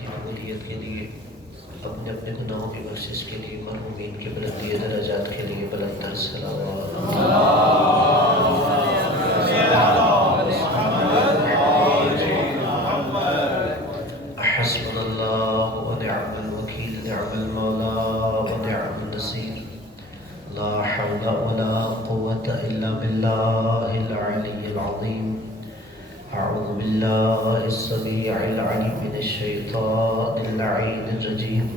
کی قبولیت کے لیے، اپنے اپنے گناہوں کی بخشش کے لیے، مرحومین کی بلندی درجات کے لیے بلند تر صلوات۔ حسبنا اللہ ونعم الوکیل، نعم المولا ونعم النصیر، لا حول ولا قوة الا باللہ العلی العظیم۔ اعوذ باللہ السمیع العلیم من الشیطان اللعین الرجیم،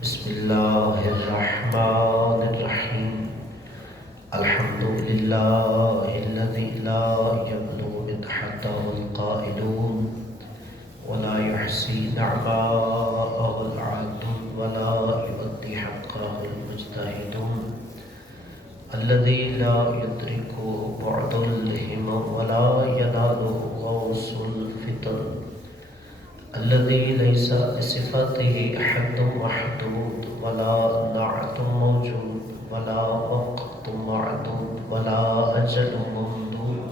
بسم اللہ الرحمن الرحیم۔ الحمد للہ الذی لا یبلغ مدحتہ القائلون، ولا يحصي نعماءه العد، ولا يؤدي حقه المجتهدون، الذي لا يدركه بعد الهمم ولا يناله غوص الفتن، الذي ليس لصفاته حد محدود ولا نعت موجود ولا وقت معدود ولا أجل ممدود،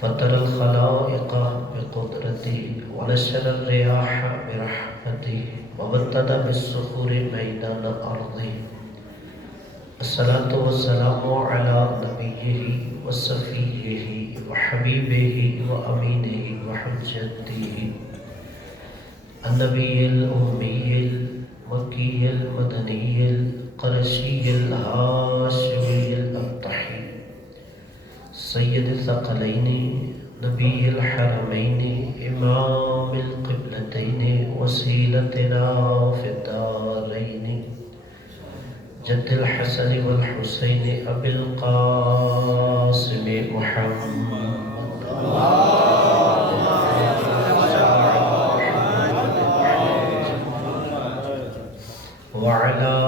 فطر الخلائق بقدرته ونشر الرياح برحمته وبدد بالصخور ميدان أرضه، الصلاة والسلام على نبيه وصفيه وحبيبه وأمينه وحجته، النبي الأمي المكي المدني القرشي الهاشمي الأبطحي، سید الثقلین نبی الحرمین امام القبلتین وسیلتنا فی الدارین، جد الحسن والحسین ابی القاسم محمد وعلى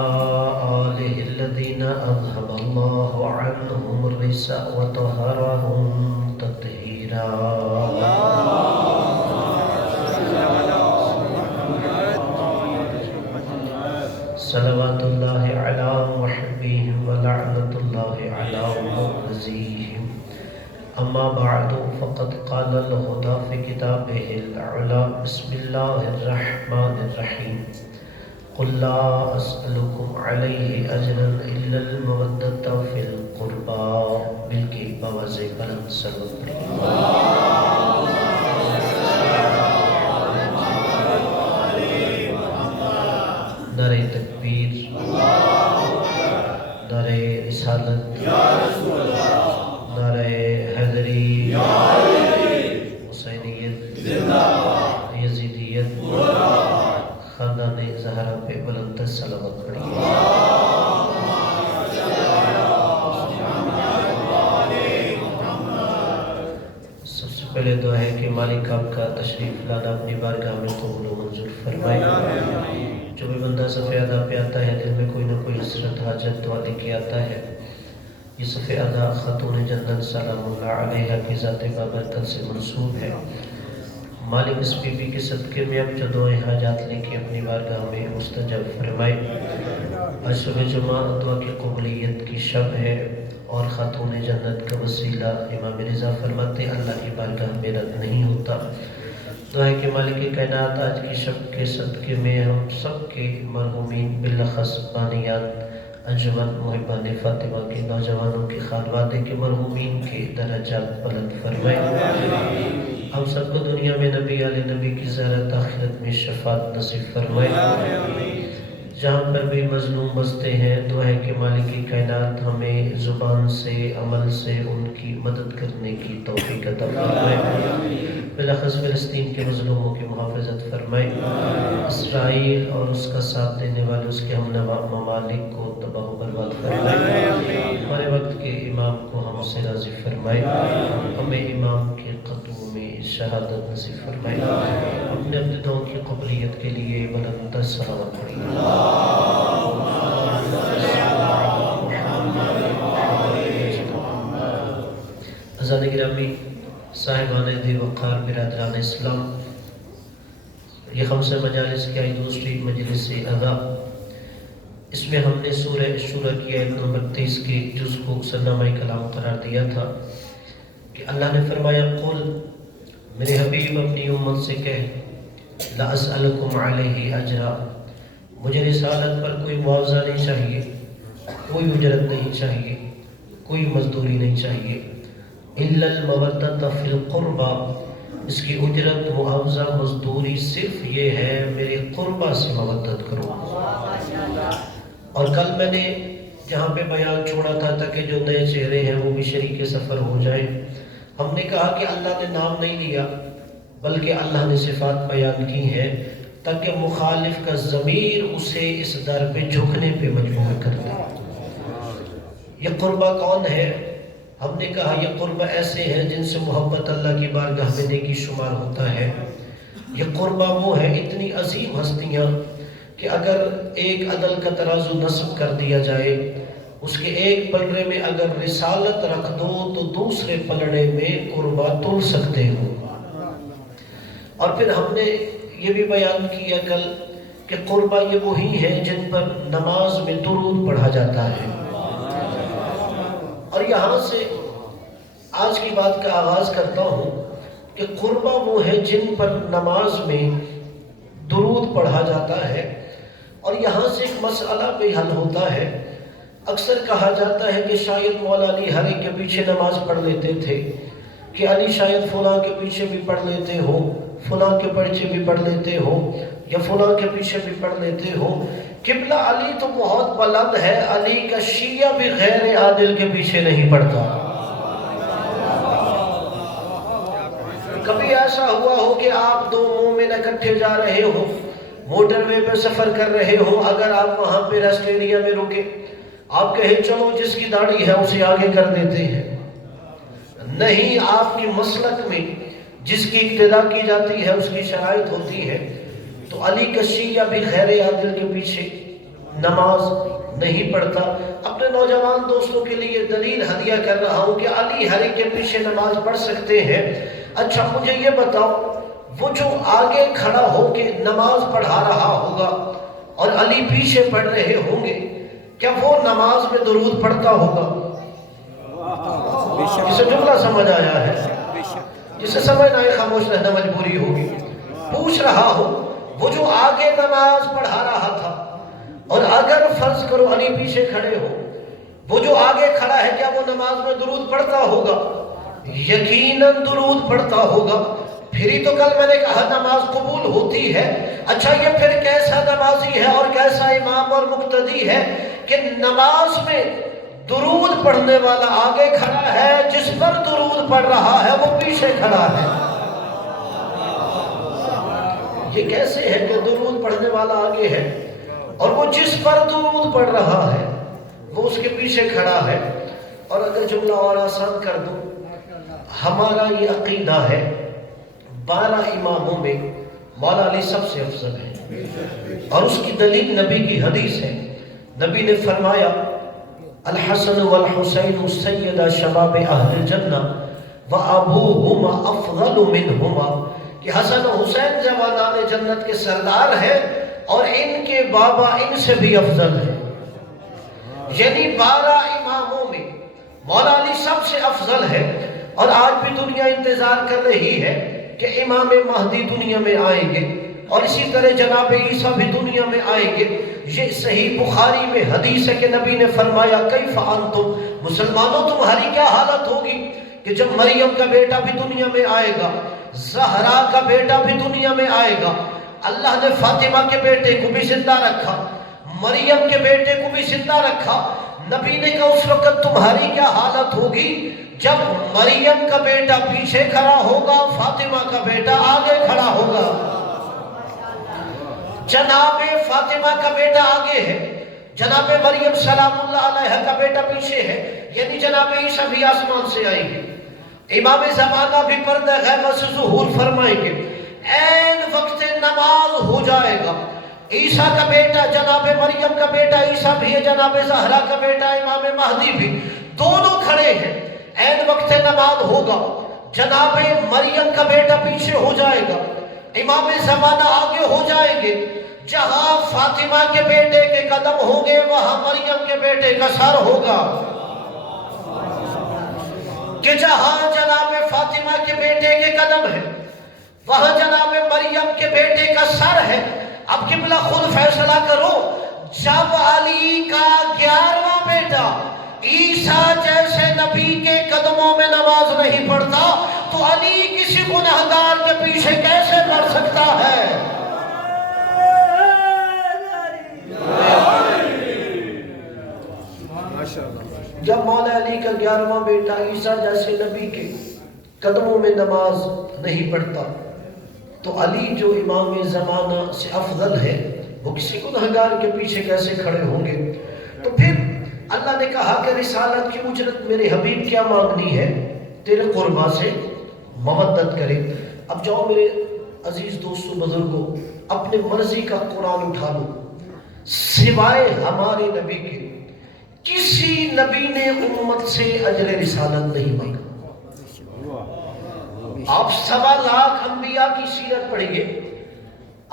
آلہ الذین اذهب اللہ عنہم الرجس وطہرہم تطہیرا۔ صلوات اللہ علی محبیہم ولعنت اللہ علی مبغضیہم، اما بعد فقد قال الہدی فی کتابہ العلی، بسم اللہ الرحمن الرحیم۔ قل لا اسألكم عليه اجرا الا المودة في القربى، بلکہ بوازِ بلند صلوات نعرہ تکبیر، نعرہ رسالت، نعرہ حیدری، حسینیت، یزیدیت، خاندان زہرا پہ بلند صلوات پڑھیے۔ سب سے پہلے دعا ہے کہ مالک آپ کا تشریف لانا اپنی بارگاہ میں قبول و منظور فرمائے۔ جو بھی بندہ صفحہ ادا پہ آتا ہے دل میں کوئی نہ کوئی حسرت حاجت دعا لے کے آتا ہے، یہ صفحہ ادا خاتون جنت سلام اللہ علیہ کی ذات بابرکت سے منسوب ہے۔ مالک اس بی بی کے صدقے میں اب جو دعائیں حاجات لے کے اپنی بارگاہ میں مستجاب فرمائے۔ آج صبح جمعہ دعا کی قبولیت کی شب ہے اور خاتون جنت کا وسیلہ امام رضا فرماتے اللہ کی بارگاہ میں رد نہیں ہوتا۔ دعا ہے کہ مالک کائنات آج کی شب کے صدقے میں ہم سب کے مرحومین بالاخص بانیات انجمن محبان فاطمہ کے نوجوانوں کے خانوادے کے مرحومین کے درجات بلند فرمائے۔ ہم سب کو دنیا میں نبی علیہ نبی کی زیارت، آخرت میں شفاعت نصیب فرمائے۔ جہاں پر بھی مظلوم بستے ہیں دعا ہے کہ مالک کائنات ہمیں زبان سے عمل سے ان کی مدد کرنے کی توفیق عطا فرمائے۔ بالاخص فلسطین کے مظلوموں کی محافظت فرمائے۔ اسرائیل اور اس کا ساتھ دینے والے اس کے ہمنوا ممالک کو تباہ و برباد فرمائے۔ ہمارے وقت کے امام کو ہم سے راضی فرمائے، ہمیں امام کے قدموں میں شہادت نصیب فرمائے۔ اپنے دعاؤں کی قبولیت کے لیے بلند صلوات پڑھیے۔ عزیزان گرامی، صاحبان دل وقار، برادران اسلام، یہ خمس مجالس کی آئی دوسری مجلس ادا، اس میں ہم نے سورہ شورى کی آیت نمبر 23 کے جز کو سرنامہ کلام قرار دیا تھا کہ اللہ نے فرمایا قل، میرے حبیب اپنی امت سے کہہ لَأَسْأَلُكُمْ عَلَيْهِ أَجْرًا، مجھے رسالت پر کوئی معاوضہ نہیں چاہیے، کوئی اجرت نہیں چاہیے، کوئی مزدوری نہیں چاہیے، إِلَّا الْمَوَدَّةَ فِي الْقُرْبَى، اس کی اجرت معاوضہ مزدوری صرف یہ ہے میرے قربہ سے مودت کرو۔ اور کل میں نے جہاں پہ بیان چھوڑا تھا تاکہ جو نئے چہرے ہیں وہ بھی شریک سفر ہو جائیں، ہم نے کہا کہ اللہ نے نام نہیں لیا بلکہ اللہ نے صفات بیان کی ہیں تاکہ مخالف کا ضمیر اسے اس در پہ جھکنے پہ مجبور کر دے۔ یہ قربہ کون ہے؟ ہم نے کہا یہ قربہ ایسے ہیں جن سے محبت اللہ کی بارگاہ میں نیکی شمار ہوتا ہے۔ یہ قربہ وہ ہے اتنی عظیم ہستیاں کہ اگر ایک عدل کا ترازو نصب کر دیا جائے، اس کے ایک پلڑے میں اگر رسالت رکھ دو تو دوسرے پلڑے میں قربہ تل سکتے ہو۔ اور پھر ہم نے یہ بھی بیان کیا کل کہ قربہ یہ وہی ہے جن پر نماز میں درود پڑھا جاتا ہے۔ اور یہاں سے آج کی بات کا آغاز کرتا ہوں کہ قربہ وہ ہے جن پر نماز میں درود پڑھا جاتا ہے۔ اور یہاں سے ایک مسئلہ بھی حل ہوتا ہے۔ اکثر کہا جاتا ہے کہ شاید مولا علی ہر ایک کے پیچھے نماز پڑھ لیتے تھے، کہ علی شاید فلاں کے پیچھے بھی پڑھ لیتے ہو، فلاں کے پیچھے بھی پڑھ لیتے ہو، یا فلاں کے پیچھے بھی پڑھ لیتے ہو۔ قبلہ علی تو بہت بلند ہے، علی کا شیعہ بھی غیر عادل کے پیچھے نہیں پڑھتا۔ کبھی ایسا ہوا ہو کہ آپ دو مومن اکٹھے جا رہے ہو، موٹر وے پہ سفر کر رہے ہو، اگر آپ وہاں پہ ریسٹ ایریا میں رکے، آپ کہیں چلو جس کی داڑھی ہے اسے آگے کر دیتے ہیں؟ نہیں، آپ کی مسلک میں جس کی اقتدا کی جاتی ہے اس کی شرائط ہوتی ہے۔ تو علی کا شیعہ بھی غیر عادل کے پیچھے نماز نہیں پڑھتا۔ اپنے نوجوان دوستوں کے لیے دلیل ہدیہ کر رہا ہوں کہ علی ہر ایک کے پیچھے نماز پڑھ سکتے ہیں۔ اچھا مجھے یہ بتاؤ، وہ جو آگے کھڑا ہو کے نماز پڑھا رہا ہوگا اور علی پیچھے پڑھ رہے ہوں گے، کیا وہ نماز میں درود پڑھتا ہوگا؟ جسے جملہ سمجھ آیا ہے، جسے سمجھنا ہے خاموش رہنا مجبوری ہوگی۔ پوچھ رہا ہوں، وہ جو آگے نماز پڑھا رہا تھا اور اگر فرض کرو علی پیچھے کھڑے ہو، وہ جو آگے کھڑا ہے کیا وہ نماز میں درود پڑھتا ہوگا؟ یقیناً درود پڑھتا ہوگا، پھر ہی تو کل میں نے کہا نماز قبول ہوتی ہے۔ اچھا یہ پھر کیسا نمازی ہے اور کیسا امام اور مقتدی ہے کہ نماز میں درود پڑھنے والا آگے کھڑا ہے، جس پر درود پڑھ رہا ہے وہ پیچھے کھڑا ہے۔ یہ کیسے ہے کہ درود پڑھنے والا آگے ہے اور وہ جس پر درود پڑھ رہا ہے وہ اس کے پیچھے کھڑا ہے؟ اور اگر جملہ اور آسان کر دوں، ہمارا یہ عقیدہ ہے 12 اماموں میں مولا علی سب سے افضل ہے، اور اس کی دلیل نبی کی حدیث ہے۔ نبی نے فرمایا الحسن والحسین سید شباب اہل الجنہ وابوہما افضل منہما، کہ حسن و حسین جوانان جنت کے سردار ہیں اور ان کے بابا ان سے بھی افضل ہیں۔ یعنی 12 اماموں میں مولا علی سب سے افضل ہے، اور آج بھی دنیا انتظار کر رہی ہے کہ امام مہدی دنیا میں آئیں گے، اور اسی طرح جناب عیسیٰ بھی دنیا میں آئیں گے۔ یہ صحیح بخاری میں حدیث ہے کہ نبی نے فرمایا کیف انتم، مسلمانوں تمہاری کیا حالت ہوگی کہ جب مریم کا بیٹا بھی دنیا میں آئے گا، زہرا کا بیٹا بھی دنیا میں آئے گا، اللہ نے فاطمہ کے بیٹے کو بھی زندہ رکھا، مریم کے بیٹے کو بھی زندہ رکھا۔ نبی نے کہا اس وقت تمہاری کیا حالت ہوگی جب مریم کا بیٹا پیچھے کھڑا ہوگا، فاطمہ کا بیٹا آگے کھڑا ہوگا۔ جناب فاطمہ کا بیٹا آگے ہے، جناب مریم سلام اللہ علیہ کا بیٹا پیچھے ہے، یعنی جناب عیسیٰ بھی آسمان سے آئیں گے، امام زمانہ بھی پردہ غیبت سے ظہور فرمائیں گے، این وقت نماز ہو جائے گا، عیسیٰ کا بیٹا جناب مریم کا بیٹا عیسیٰ بھی ہے، جناب زہرا کا بیٹا امام مہدی بھی، دونوں کھڑے ہیں، این وقت نماز ہوگا، جناب مریم کا بیٹا پیچھے ہو جائے گا، امام زمانہ آگے ہو جائیں گے، جہاں فاطمہ کے بیٹے کے قدم ہوں گے وہاں مریم کے بیٹے کا سر ہوگا، کہ جہاں جناب فاطمہ کے بیٹے کے قدم ہے وہاں جناب مریم کے بیٹے کا اب قبلہ خود فیصلہ کرو، جب علی کا 11واں بیٹا عیسیٰ جیسے نبی کے قدموں میں نماز نہیں پڑھتا تو علی کسی گنہگار کے پیچھے کیسے پڑھ سکتا ہے؟ جب مولا علی کا 11واں بیٹا عیسیٰ جیسے نبی کے قدموں میں نماز نہیں پڑھتا تو علی جو امام زمانہ سے افضل ہے وہ کسی گنہگار کے پیچھے کیسے کھڑے ہوں گے؟ تو پھر اللہ نے کہا کہ رسالت کی اجرت میرے حبیب کیا مانگنی ہے؟ تیرے قربا سے مودت کرے۔ اب جاؤ میرے عزیز دوستو بزرگوں، اپنے مرضی کا قرآن اٹھا لو، سوائے ہمارے نبی کے کسی نبی نے امت سے اجر رسالت نہیں مانگا۔ آپ 1.25 لاکھ انبیاء کی سیرت پڑھیے،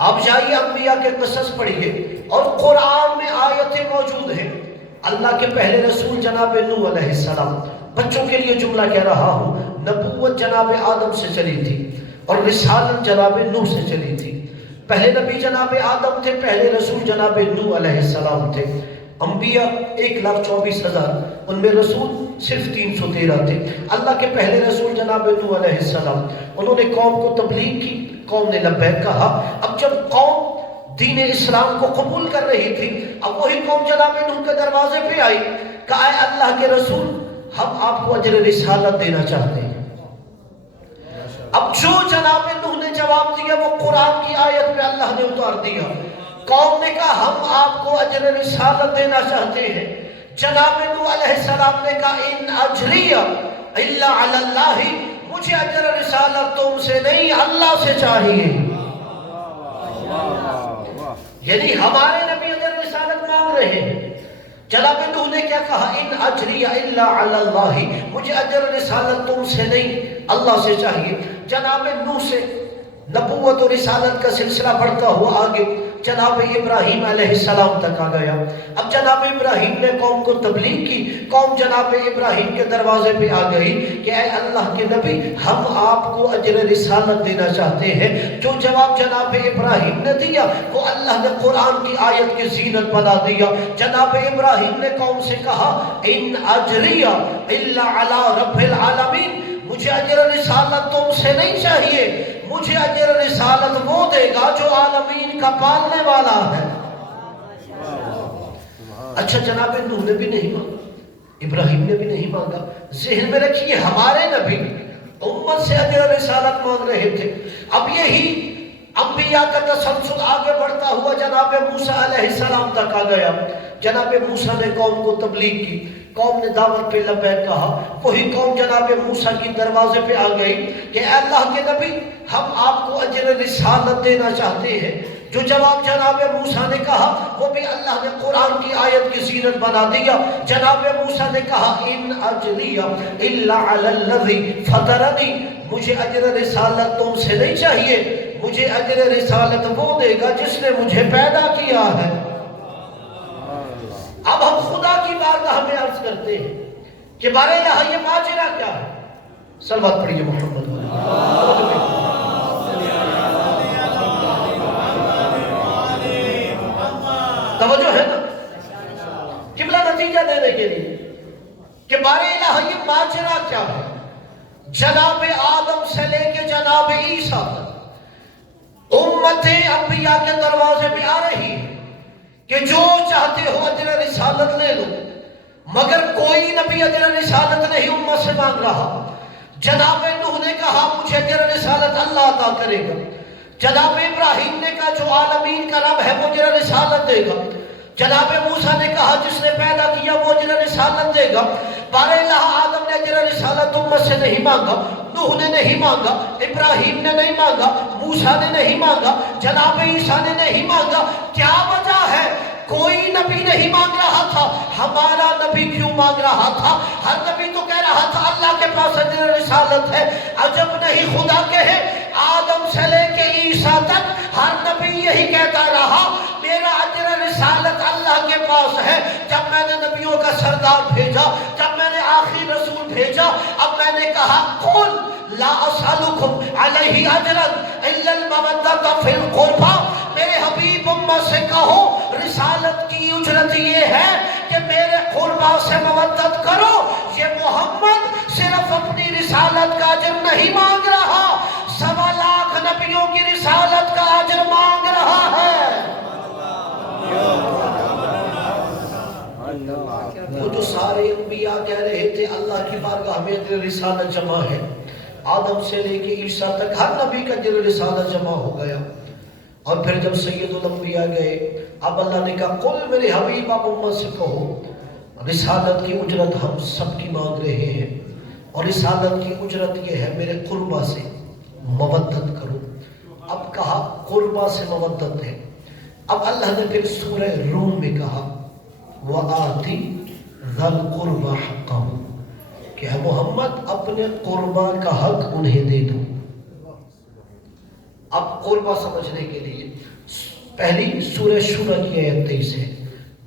آپ جائیے انبیاء کے قصص پڑھیے، اور قرآن میں آیتیں موجود ہیں۔ اللہ کے پہلے رسول جناب نوح علیہ السلام، بچوں کے لیے جملہ کہہ رہا ہوں، نبوت جناب آدم سے چلی تھی اور رسالت جناب نوح سے چلی تھی۔ پہلے نبی جناب آدم تھے، پہلے رسول جناب نوح علیہ السلام تھے۔ انبیاء 1,24,000، ان میں رسول صرف 313 تھے۔ اللہ کے پہلے رسول جناب نوح علیہ السلام، انہوں نے قوم کو تبلیغ کی، قوم نے لبیک کہا۔ اب جب قوم دین اسلام کو قبول کر رہی تھی، اب وہی قوم جناب نوح کے دروازے پہ آئی، کہا اے اللہ کے رسول ہم آپ کو اجر رسالت دینا چاہتے ہیں۔ اب جو جناب نوح نے جواب دیا وہ قرآن کی آیت میں اللہ نے اتار دیا۔ قوم نے کہا ہم آپ کو اجر رسالت دینا چاہتے ہیں۔ جناب نوح علیہ السلام نے کہا ان اجری الا علی اللہ، مجھے اجر رسالت تم سے نہیں اللہ سے چاہیے۔ یعنی ہمارے نبی اجر رسالت مانگ رہے ہیں۔ جناب نوح نے کیا کہا ان اجری الا علی اللہ، مجھے اجر رسالت تم سے نہیں اللہ سے چاہیے۔ جناب نوح سے نبوت و رسالت کا سلسلہ بڑھتا ہوا آگے جناب ابراہیم علیہ السلام تک آ گیا۔ اب جناب ابراہیم نے قوم کو تبلیغ کی، قوم جناب ابراہیم کے دروازے پہ آ گئی کہ اے اللہ کے نبی ہم آپ کو اجر رسالت دینا چاہتے ہیں۔ جو جواب جناب ابراہیم نے دیا وہ اللہ نے قرآن کی آیت کی زینت بنا دیا۔ جناب ابراہیم نے قوم سے کہا ان اجری الا علی رب العالمین، مجھے اجر رسالت تم سے نہیں چاہیے، مجھے اجر رسالت وہ دے گا جو عالمین کا پالنے والا ہے۔ اچھا جناب نوح نے بھی نہیں مانگا، ابراہیم نے بھی نہیں مانگا۔ ذہن میں رکھیے ہمارے نبی امت سے اجر رسالت مانگ رہے تھے۔ اب یہی انبیاء کا تسلسل آگے بڑھتا ہوا جناب موسیٰ علیہ السلام تک آ گیا۔ جناب موسیٰ نے قوم کو تبلیغ کی، قوم نے دعوت پہ لبیک کہا، وہی قوم جناب موسیٰ کی دروازے پہ آ گئی کہ اے اللہ کے نبی ہم آپ کو اجر رسالت دینا چاہتے ہیں۔ جو جواب جناب موسیٰ نے کہا وہ بھی اللہ نے قرآن کی آیت کی زینت بنا دیا۔ جناب موسیٰ نے کہا ان اجری الا علی الذی فطرنی، مجھے اجر رسالت تم سے نہیں چاہیے، مجھے اجر رسالت وہ دے گا جس نے مجھے پیدا کیا ہے۔ اب ہم خدا کی بارگاہ میں عرض کرتے ہیں کہ بارے یہاں یہ ماجرا کیا ہے؟ صلوات پڑھیے محمد توجہ ہے نا قبلہ نتیجہ دینے کے لیے کہ بارے الہ یہ ماجرا کیا ہے؟ جناب آدم سے لے کے جناب عیسیٰ تک امت انبیاء کے دروازے پہ آ رہی ہے کہ جو چاہتے ہو اجر رسالت لے لو، مگر کوئی نبی اجر رسالت نہیں امت سے مانگ رہا۔ جناب نوح نے کہا مجھے اجر رسالت اللہ عطا کرے گا۔ جناب ابراہیم نے کہا جو عالمین کا رب ہے وہ اجر رسالت دے گا۔ جناب موسیٰ نے کہا جس نے پیدا کیا وہ اجر رسالت دے گا۔ بارے اللہ آدم نے اجر رسالت امت سے نہیں مانگا، نوح نے نہیں مانگا، ابراہیم نے نہیں مانگا، موسیٰ نے نہیں مانگا، جناب عیسیٰ نے نہیں مانگا۔ کیا وجہ ہے؟ کوئی نبی نہیں مانگ رہا تھا، ہمارا نبی کیوں مانگ رہا تھا؟ ہر نبی تو کہہ رہا تھا اللہ کے پاس اجر رسالت ہے۔ عجب نہیں، خدا کہے آدم سے لے کے عیسیٰ تک ہر نبی یہی کہتا رہا میرا اجر رسالت اللہ کے پاس ہے۔ جب میں نے نبیوں کا سردار بھیجا، جب میں نے آخری رسول بھیجا، اب میں نے کہا قل لا اسألکم علیہ اجرا الا المودۃ فی القربى، میرے حبیب اجرت یہ ہے کہ میرے قربا سے مودت کرو. یہ محمد صرف اپنی رسالت کا اجر نہیں مانگ رہا، 1.25 لاکھ نبیوں کی رسالت کا اجر مانگ رہا ہے. وہ جو سارے انبیاء کہہ رہے تھے اللہ کی بارگاہ میں رسالت جمع ہے، آدم سے لے کے عیسیٰ تک ہر نبی کا دل رسالت جمع ہو گیا. اور پھر جب سید الانبیاء گئے، اب اللہ نے کہا قل میرے حبیب آپ امت سے کہو رسالت کی اجرت ہم سب کی مانگ رہے ہیں، اور رسالت کی اجرت یہ ہے میرے قربا سے مودت کرو. اب کہا قربا سے مودت ہے. اب اللہ نے پھر سورہ روم میں کہا وَآتِ ذَا الْقُرْبَ حَقَّهُ کہ اے محمد اپنے قربا کا حق انہیں دے دو. اب قربا سمجھنے کے لیے پہلی سورہ شورى کی آیت 23 ہے،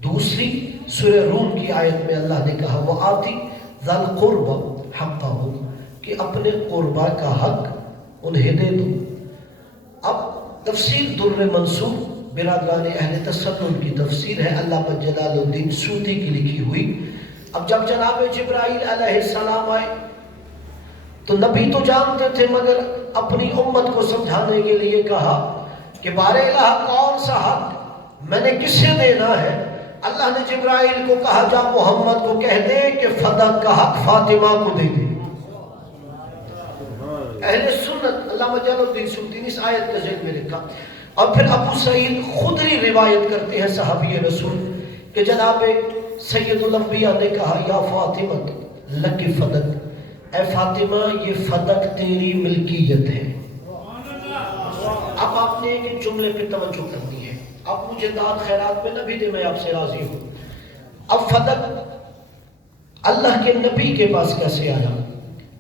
دوسری سورہ روم کی آیت میں اللہ نے کہا وَآتِ ذَا الْقُرْبَ حَقَّهُ کہ اپنے قربا کا حق انہیں دے دو. اب تفسیر در منصور برادران اہل تسنن کی تفسیر ہے، علامہ جلال الدین سیوطی کی لکھی ہوئی. اب جب جناب جبرائیل علیہ السلام آئے تو نبی تو جانتے تھے، مگر اپنی امت کو سمجھانے کے لیے کہا کہ بارے الہ کون سا حق میں نے کس سے دینا ہے. اللہ نے جبرائیل کو کہا جا محمد کو کہہ دے کہ فدق کا حق فاطمہ کو دے دے. اہل سنت علامہ جلال الدین سیوطی نے اس آیت کا ذکر میں لکھا. اور پھر ابو سعید خدری روایت کرتے ہیں صحابی رسول کہ جناب سید الانبیاء نے کہا یا فاطمہ لکی فدق، اے فاطمہ یہ فدق تیری ملکیت ہے. اب آپ نے ایک جملے پہ توجہ کرنی ہے. اب مجھے داد خیرات میں نہ بھی دے، میں آپ سے راضی ہوں. اب فدق اللہ کے نبی کے پاس کیسے آیا؟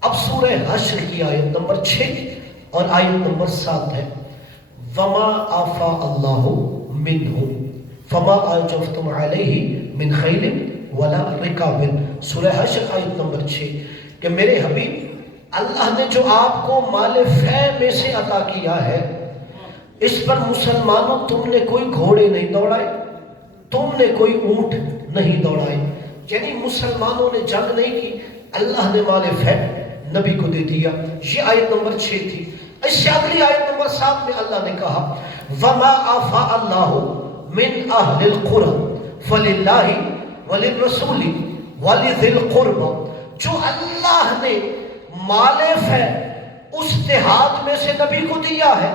اب سورہ حشر کی آیت نمبر 6 اور آیت نمبر 7 ہے وَمَا آفَاءَ اللَّهُ مِنْهُ فَمَا أَوْجَفْتُمْ عَلَيْهِ مِنْ خَيْلٍ وَلَا رِكَابٍ. سورہ حشر آیت نمبر 6 کہ میرے حبیب اللہ نے جو آپ کو مال فے میں سے عطا کیا ہے، اس پر مسلمانوں تم نے کوئی گھوڑے نہیں دوڑائے، تم نے کوئی اونٹ نہیں دوڑائے. یعنی مسلمانوں نے جنگ نہیں کی، اللہ نے مال فے نبی کو دے دیا. یہ آیت نمبر 6 تھی. اس سے اگلی آیت نمبر 7 میں اللہ نے کہا وَمَا آفَاءَ اللَّهُ مِنْ أَهْلِ الْقُرَى فَلِلَّهِ وَلِلرَّسُولِ وَلِذِي الْقُرْبَى. جو اللہ نے مال فے اس دیہات میں سے نبی کو دیا ہے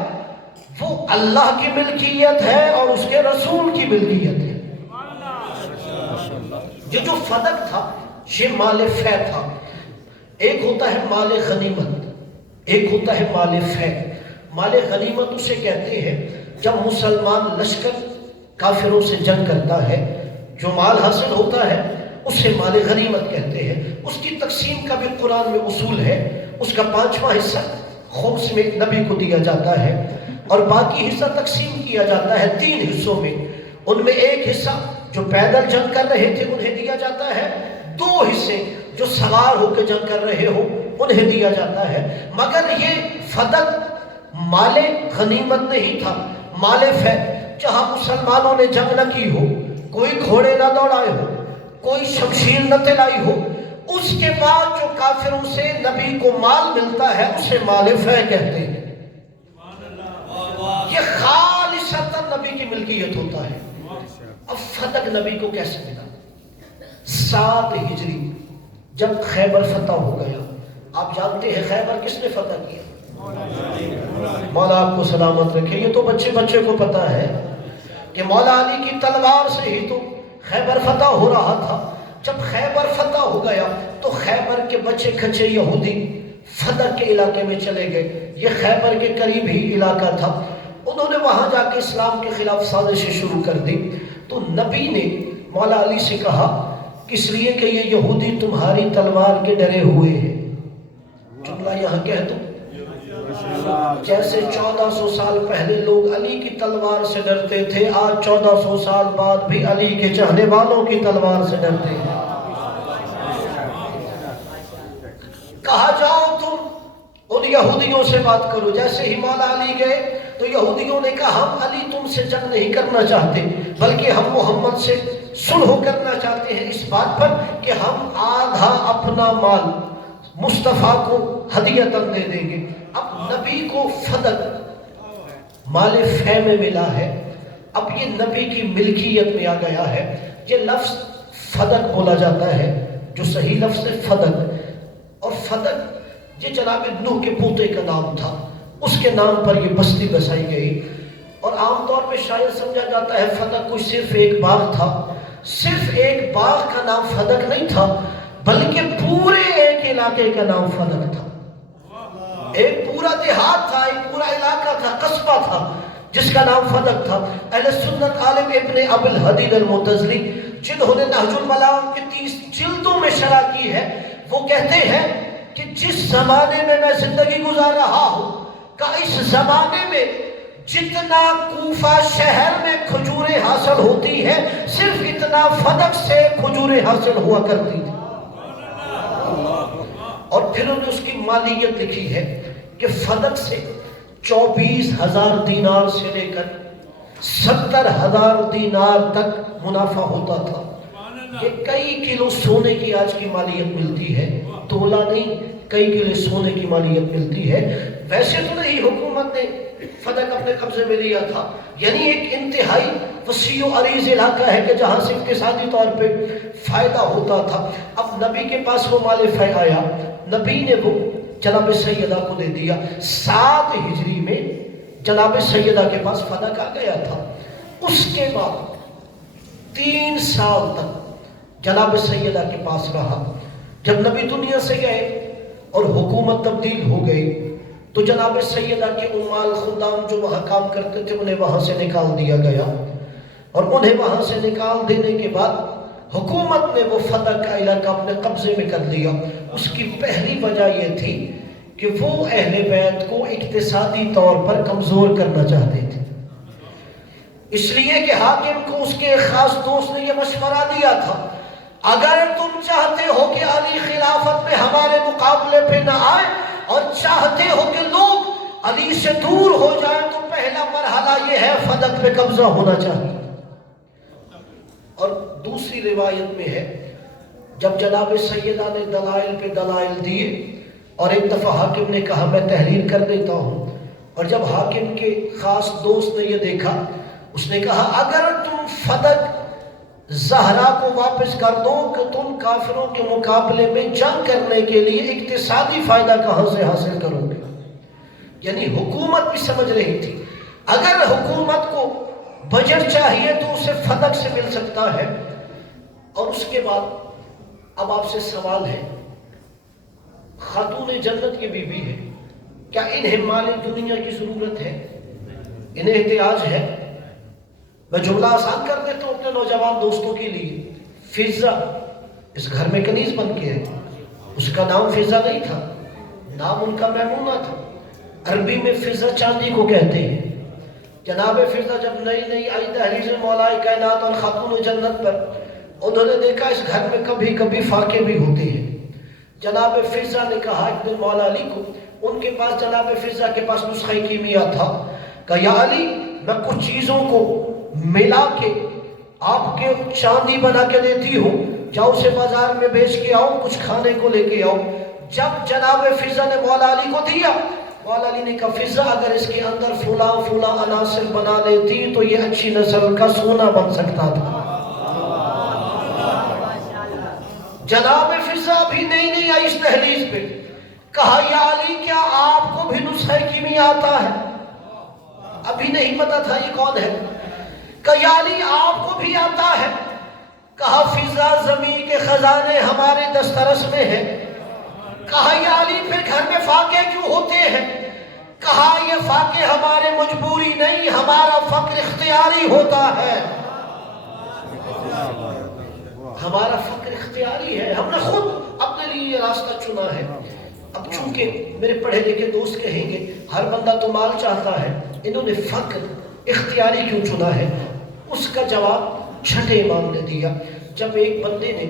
وہ اللہ کی ملکیت ہے اور اس کے رسول کی ملکیت ہے. یہ جو فدق تھا یہ مال فے تھا. ایک ہوتا ہے مال غنیمت، ایک ہوتا ہے مال فے. مال غنیمت اسے کہتے ہیں جب مسلمان لشکر کافروں سے جنگ کرتا ہے، جو مال حاصل ہوتا ہے اسے مال غنیمت کہتے ہیں. اس کی تقسیم کا بھی قرآن میں اصول ہے. اس کا 5واں حصہ خمس میں نبی کو دیا جاتا ہے اور باقی حصہ تقسیم کیا جاتا ہے 3 حصوں میں. ان میں ایک حصہ جو پیدل جنگ کر رہے تھے انہیں دیا جاتا ہے، 2 حصے جو سوار ہو کے جنگ کر رہے ہو انہیں دیا جاتا ہے. مگر یہ فدق مال غنیمت نہیں تھا، مال فے. جہاں مسلمانوں نے جنگ نہ کی ہو، کوئی گھوڑے نہ دوڑائے ہو، کوئی شمشیر نہ چلائی ہو، اس کے بعد جو کافروں سے نبی کو مال ملتا ہے اسے مال فے کہتے ہیں. یہ خالصتاً نبی کی ملکیت ہوتا ہے. اب فدق نبی کو کیسے ملا؟ 7 ہجری جب خیبر فتح ہو گیا. آپ جانتے ہیں خیبر کس نے فتح کیا؟ مولا آپ کو سلامت رکھے. یہ تو بچے کو پتا ہے کہ مولا علی کی تلوار سے ہی تو خیبر فتح ہو رہا تھا. جب خیبر فتح ہو گیا تو خیبر کے بچے کھچے یہودی فدق کے علاقے میں چلے گئے. یہ خیبر کے قریب ہی علاقہ تھا. انہوں نے وہاں جا کے اسلام کے خلاف سازشیں شروع کر دی. تو نبی نے مولا علی سے کہا کس لیے کہ یہ یہودی تمہاری تلوار کے ڈرے ہوئے ہیں. جملہ یہاں کہہ دو، جیسے 1400 سال پہلے لوگ علی کی تلوار سے ڈرتے تھے، آج 1400 سال بعد بھی علی کے چاہنے والوں کی تلوار سے ڈرتے ہیں. کہا جاؤ تم ان یہودیوں سے بات کرو. جیسے ہی مولا علی گئے تو یہودیوں نے کہا ہم علی تم سے جنگ نہیں کرنا چاہتے بلکہ ہم محمد سے صلح کرنا چاہتے ہیں اس بات پر کہ ہم آدھا اپنا مال مصطفیٰ کو ہدیتاً دے دیں گے۔ اب نبی کو فدق مال فے میں ملا ہے، اب یہ نبی کی ملکیت میں آ گیا ہے۔ یہ لفظ فدق بولا جاتا ہے، جو صحیح لفظ ہے فدق، اور فدق یہ جناب نوح کے پوتے کا نام تھا، اس کے نام پر یہ بستی بسائی گئی۔ اور عام طور پہ شاید سمجھا جاتا ہے فدق کوئی صرف ایک باغ تھا، صرف ایک باغ کا نام فدق نہیں تھا بلکہ پورے ایک علاقے کا نام فدق تھا۔ ایک پورا دیہات تھا، ایک پورا علاقہ تھا، قصبہ تھا جس کا نام فدق تھا۔ اہل سنت عالم ابن ابی الحدید المعتزلی جنہوں نے نہج البلاغہ کی 30 جلدوں میں شرح کی ہے، وہ کہتے ہیں کہ جس زمانے میں میں زندگی گزار رہا ہوں کہ اس زمانے میں جتنا کوفہ شہر میں کھجوریں حاصل ہوتی ہیں صرف اتنا فدق سے کھجوریں حاصل ہوا کرتی تھی۔ اور پھر انہوں نے اس کی مالیت لکھی ہے کہ فدق سے 24,000 دینار سے لے کر 70,000 دینار تک منافع ہوتا تھا۔ یہ کئی کلو سونے کی آج کی مالیت ملتی ہے، تولہ نہیں، کئی کلو سونے کی مالیت ملتی ہے۔ ویسے تو نہیں، حکومت نے فدق اپنے قبضے میں لیا تھا، یعنی ایک انتہائی وسیع و عریض علاقہ ہے کہ جہاں سے اقتصادی طور پہ فائدہ ہوتا تھا۔ اب نبی کے پاس وہ مال فے آیا، نبی نے وہ جناب سیدہ کو دے دیا۔ 7 ہجری میں جناب سیدہ کے پاس فدق آ گیا تھا۔ اس کے بعد 3 سال تک جناب سیدہ کے پاس رہا۔ جب نبی دنیا سے گئے اور حکومت تبدیل ہو گئی تو جناب سیدہ کے عمال خدام جو وہاں کام کرتے تھے انہیں وہاں سے نکال دیا گیا، اور انہیں وہاں سے نکال دینے کے بعد حکومت نے وہ فدق کا علاقہ اپنے قبضے میں کر لیا۔ اس کی پہلی وجہ یہ تھی کہ وہ اہل بیت کو اقتصادی طور پر کمزور کرنا چاہتے تھے، اس لیے کہ حاکم کو اس کے ایک خاص دوست نے یہ مشورہ دیا تھا، اگر تم چاہتے ہو کہ علی خلافت میں ہمارے مقابلے پہ نہ آئے اور چاہتے ہو کہ لوگ علی سے دور ہو جائیں تو پہلا مرحلہ یہ ہے فدق پہ قبضہ ہونا چاہیے۔ اور دوسری روایت میں ہے جب جناب سیدہ نے دلائل پہ دلائل دیے اور ایک دفعہ حاکم نے کہا میں تحریر کر دیتا ہوں، اور جب حاکم کے خاص دوست نے یہ دیکھا اس نے کہا اگر تم فدق زہرا کو واپس کر دو کہ تم کافروں کے مقابلے میں جنگ کرنے کے لیے اقتصادی فائدہ کہاں سے حاصل کرو گے۔ یعنی حکومت بھی سمجھ رہی تھی اگر حکومت کو بجٹ چاہیے تو اسے فدق سے مل سکتا ہے۔ اور اس کے بعد اب آپ سے سوال ہے، خاتون جنت کی بیوی ہے، کیا انہیں مال دنیا کی ضرورت ہے؟ انہیں احتیاج ہے؟ میں جملہ آسان کر دیتا ہوں اپنے نوجوان دوستوں کے لیے۔ فضہ اس گھر میں کنیز بن کے ہے، اس کا نام فضہ نہیں تھا، نام ان کا میمونہ تھا۔ عربی میں فضہ چاندی کو کہتے ہیں۔ جناب فضہ جب نئی نئی آئی دہلیز مولا کائنات اور خاتون جنت پر، انہوں نے دیکھا اس گھر میں کبھی کبھی فاقے بھی ہوتے ہیں۔ جناب فضہ نے کہا ابن مولا علی کو، ان کے پاس جناب فضہ کے پاس نسخہ کیمیا تھا، کہ یا علی میں کچھ چیزوں کو ملا کے آپ کے چاندی بنا کے دیتی ہوں، جاؤ اسے بازار میں بیچ کے آؤ، کچھ کھانے کو لے کے آؤ۔ جب جناب فضہ نے مولا علی کو دیا، مولا علی نے کہا فضہ اگر اس کے اندر فلاں فلاں عناصر بنا لیتی تو یہ اچھی نسل کا سونا بن سکتا تھا۔ جناب فضہ بھی نئی نئی آئی اس دہلیز پہ، کہا یا علی کیا آپ کو بھی نسخہ کیمیا آتا ہے؟ ابھی نہیں پتا تھا یہ کون ہے۔ کہا یا علی آپ کو بھی آتا ہے؟ کہا فضہ زمین کے خزانے ہمارے دسترس میں ہیں۔ کہا یا علی پھر گھر میں فاقے کیوں ہوتے ہیں؟ کہا یہ فاقے ہمارے مجبوری نہیں، ہمارا فقر اختیاری ہوتا ہے، ہمارا فقر اختیاری ہے، ہم نے خود اپنے لیے یہ راستہ چنا ہے۔ اب چونکہ میرے پڑھے لکھے دوست کہیں گے ہر بندہ تو مال چاہتا ہے، انہوں نے فقر اختیاری کیوں چنا ہے؟ اس کا جواب چھٹے امام نے دیا۔ جب ایک بندے نے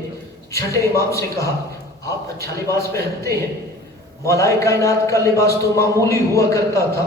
چھٹے امام سے کہا آپ اچھا لباس پہنتے ہیں، مولا کائنات کا لباس تو معمولی ہوا کرتا تھا،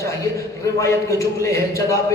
چاہیے. روایت کے جملے ہیں جناب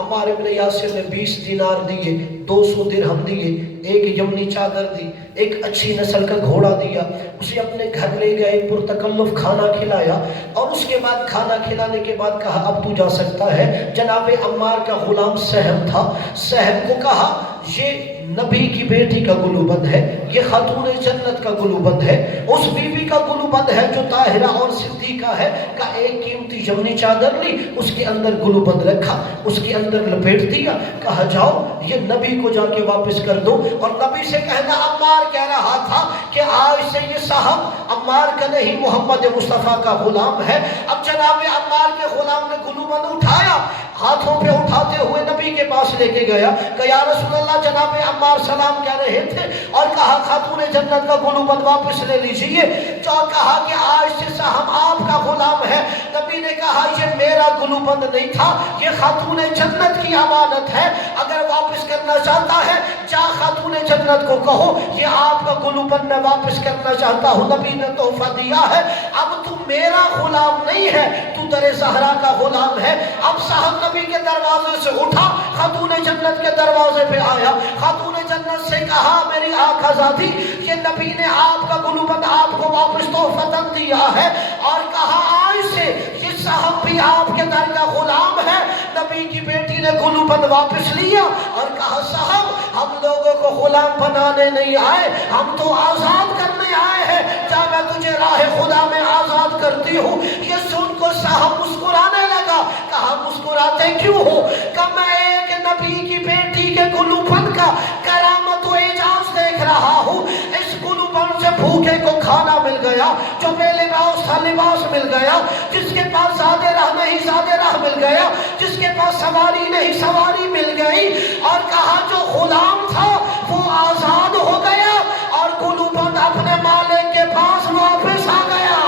عمار ابن یاسر نے 20 دینار دیے, 200 درہم دیے, ایک یمنی چادر دی, ایک اچھی نسل کا گھوڑا دیا, اسے اپنے گھر لے گئے, پرتکلف کھانا کھلایا, اور اس کے بعد کھانا کھلانے کے بعد کہا اب تو جا سکتا ہے. جناب عمار کا غلام سہم تھا, سہم کو کہا یہ نبی کی بیٹی کا گلوبند ہے, یہ خاتون جنت کا گلوبند ہے, اس بیوی کا گلوبند ہے جو طاہرہ اور صدیقہ ہے. کا ایک قیمتی یمنی چادر لی, اس کے اندر گلوبند رکھا, اس کے اندر لپیٹ دیا, کہا جاؤ یہ نبی کو جا کے واپس کر دو. اور نبی سے کہنا عمار کہہ رہا تھا کہ آج سے یہ صاحب عمار کا نہیں محمد مصطفیٰ کا غلام ہے. اب جناب عمار کے غلام نے گلوبند اٹھایا, ہاتھوں پہ اٹھاتے ہوئے نبی کے پاس لے کے گیا کہ یا رسول اللہ جناب عمار سلام کہہ رہے تھے, اور کہا خاتون جنت کا گلوبند واپس لے لیجئے. جو کہا کہ آج سے صاحب آپ کا غلام ہے. نبی نے کہا یہ میرا گلوبند نہیں تھا, یہ خاتون جنت کی امانت ہے, اگر واپس کرنا چاہتا ہے جا خاتون جنت کو کہو یہ آپ کا گلوبند میں واپس کرنا چاہتا ہوں, نبی نے تحفہ دیا ہے. اب تو میرا غلام نہیں ہے, تو در زہرا کا غلام ہے. اب صاحب نبی کے دروازے سے اٹھا, خاتون جنت کے دروازے پہ آیا, خاتون جنت سے کہا میری آقا ذاتی یہ نبی نے آپ کا گلوبند آپ کو واپس تحفہ دیا ہے, اور کہا آج سے یہ صاحب بھی آپ کے در کا غلام ہے. نبی کی بیٹی نے گلوبند واپس لیا اور کہا صاحب ہم لوگوں کو غلام بنانے نہیں آئے, ہم تو آزاد کرنے آئے ہیں, جا میں تجھے راہ خدا میں آزاد کرتی ہوں. یہ سن کو صاحب مسکرانے لگا. کہا مسکراتے کیوں ہو؟ کہ میں ایک نبی کی بیٹی کے گلوبند کا کرامت و اعجاز دیکھ رہا ہوں. اس گلوبند سے بھوکے کو کھانا مل گیا, جو بے لباس تھا لباس مل گیا, جس کے پاس زیادہ راہ نہیں زیادہ راہ مل گیا, جس کے پاس سواری نہیں سواری مل گئی. اور کہا جو غلام تھا وہ آزاد ہو گیا اور گلوبند اپنے مالک کے پاس واپس آ گیا.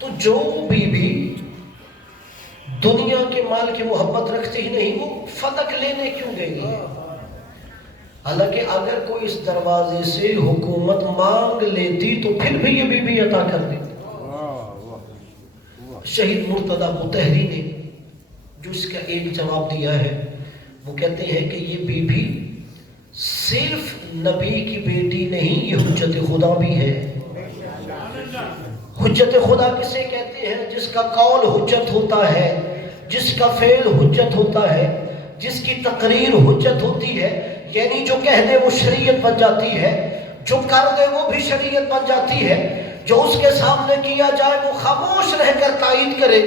تو جو بیوی دنیا کے مال کی محبت رکھتی ہی نہیں وہ فتق لینے کیوں گئی ہے؟ حالانکہ اگر کوئی اس دروازے سے حکومت مانگ لیتی تو پھر بھی یہ بیوی عطا کر دیتی. شہید مرتضی مطہری نے جو اس کا ایک جواب دیا ہے وہ کہتے ہیں کہ یہ بیوی صرف نبی کی بیٹی نہیں, یہ حجت خدا بھی ہے. حجت خدا کسے کہتے ہیں؟ جس کا قول حجت ہوتا ہے, جس کا فعل حجت ہوتا ہے, جس کی تقریر حجت ہوتی ہے. یعنی جو کہہ دے وہ شریعت بن جاتی ہے, جو کر دے وہ بھی شریعت بن جاتی ہے, جو اس کے سامنے کیا جائے وہ خاموش رہ کر تائید کرے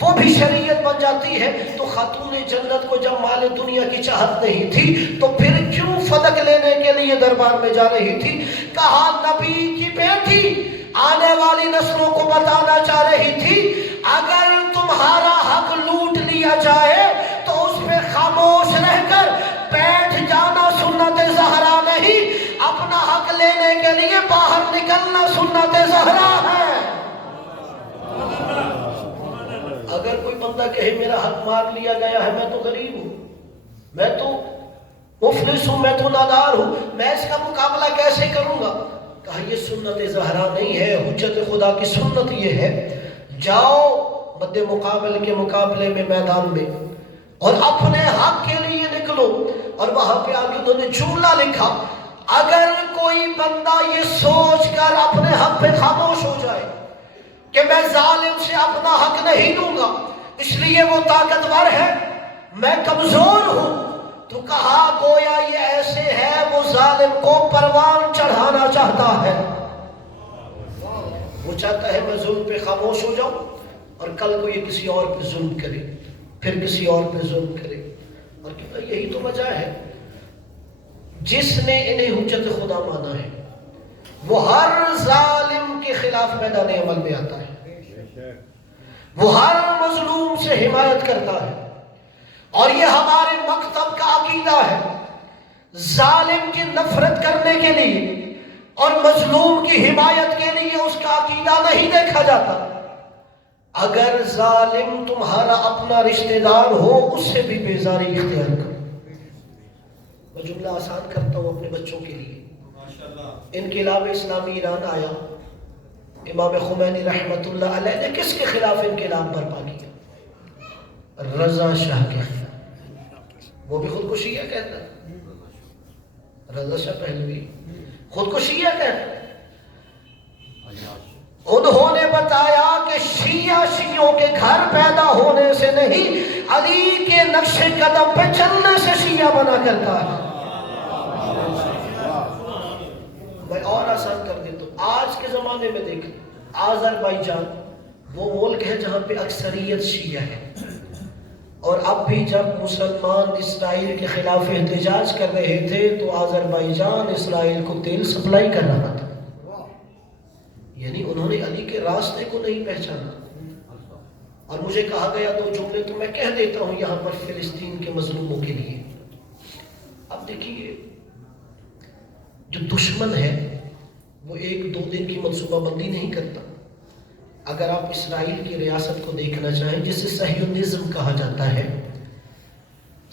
وہ بھی شریعت بن جاتی ہے. تو خاتون جنت کو جب مال دنیا کی چاہت نہیں تھی تو پھر کیوں فدق لینے کے لیے دربار میں جا رہی تھی؟ کہا نبی کی بیٹی آنے والی نسلوں کو بتانا چاہ رہی تھی اگر تمہارا حق لوٹ لیا جائے تو اس پہ خاموش رہ کر بیٹھ جانا سنت زہرا نہیں, اپنا حق لینے کے لیے باہر نکلنا سنت زہرا ہے. اگر کوئی بندہ کہے میرا حق مار لیا گیا ہے, میں تو غریب ہوں, میں تو مفلس ہوں, میں تو نادار ہوں, میں اس کا مقابلہ کیسے کروں گا؟ کہا یہ سنت زہرا نہیں ہے, حجت خدا کی سنت یہ ہے جاؤ مد مقابل کے مقابلے میں میدان میں اور اپنے حق کے لیے نکلو. اور وہاں پہ آگے انہوں نے جملہ لکھا اگر کوئی بندہ یہ سوچ کر اپنے حق پہ خاموش ہو جائے کہ میں ظالم سے اپنا حق نہیں دوں گا اس لیے وہ طاقتور ہے میں کمزور ہوں, تو کہا گویا یہ ایسے ہے وہ ظالم کو پروان چڑھانا چاہتا ہے. وہ چاہتا ہے میں ظلم پہ خاموش ہو جاؤں اور کل کو یہ کسی اور پہ ظلم کرے, پھر کسی اور پہ ظلم کرے. اور یہی تو وجہ ہے جس نے انہیں حجت خدا مانا ہے وہ ہر ظالم کے خلاف میدان عمل میں آتا ہے، وہ ہر مظلوم سے حمایت کرتا ہے، اور یہ ہمارے مکتب کا عقیدہ ہے۔ ظالم کی نفرت کرنے کے لیے اور مظلوم کی حمایت کے لیے اس کا عقیدہ نہیں دیکھا جاتا۔ اگر ظالم تمہارا اپنا رشتہ دار ہو اس سے بھی بیزاری اختیار کرو۔ میں جملہ آسان کرتا ہوں اپنے بچوں کے لیے۔ انقلاب اسلامی ایران آیا، امام خمینی رحمت اللہ علیہ نے کس کے خلاف انقلاب برپا کیا؟ رضا شاہ کے خلاف۔ وہ بھی خودکشی ہے کہتا ہے، رضا شاہ پہلوی خودکشی ہے کہتا ہے۔ انہوں نے بتایا کہ شیعہ شیعوں کے گھر پیدا ہونے سے نہیں، علی کے نقش قدم پہ چلنے سے شیعہ بنا کرتا ہے۔ میں اور آسان کر دیتا ہوں، آج کے زمانے میں دیکھیں، آذربائیجان وہ ملک ہے جہاں پہ اکثریت شیعہ ہے، اور اب بھی جب مسلمان اسرائیل کے خلاف احتجاج کر رہے تھے تو آذربائیجان اسرائیل کو تیل سپلائی کر رہا تھا۔ یعنی انہوں نے علی کے راستے کو نہیں پہچانا۔ اور مجھے کہا گیا دو جملے تو میں کہہ دیتا ہوں یہاں پر فلسطین کے مظلوموں کے لیے۔ اب دیکھیے، جو دشمن ہے وہ ایک دو دن کی منصوبہ بندی نہیں کرتا۔ اگر آپ اسرائیل کی ریاست کو دیکھنا چاہیں جسے صہیونزم کہا جاتا ہے،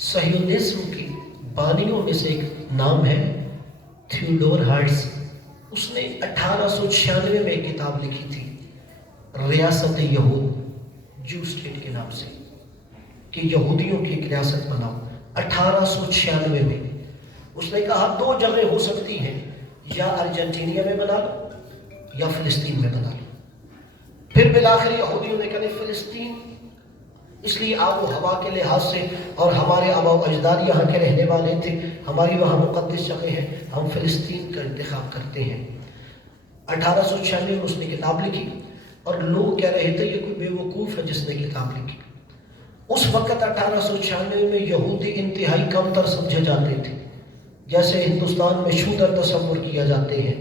صہیونزم کی بانیوں میں سے ایک نام ہے تھیوڈور ہرٹز۔ اس نے 1896 میں ایک کتاب لکھی تھی ریاست یہود، جو اسٹیٹ کے نام سے، کہ یہودیوں کی ایک ریاست بناؤ۔ 1896 میں اس نے کہا دو جگہ ہو سکتی ہیں، یا ارجنٹینیا میں بنا لو یا فلسطین میں بنا لو۔ پھر بالآخر یہودیوں نے کہا فلسطین، اس لیے آب و ہوا کے لحاظ سے اور ہمارے آباء و اجداد یہاں کے رہنے والے تھے، ہماری وہاں مقدس جگہ ہیں، ہم فلسطین کا انتخاب کرتے ہیں۔ 1896 میں اس نے کتاب لکھی اور لوگ کہہ رہے تھے یہ کوئی بے وقوف ہے جس نے کتاب لکھی۔ اس وقت 1896 میں یہودی انتہائی کم تر سمجھے جاتے تھے، جیسے ہندوستان میں شودر تصور کیا جاتے ہیں۔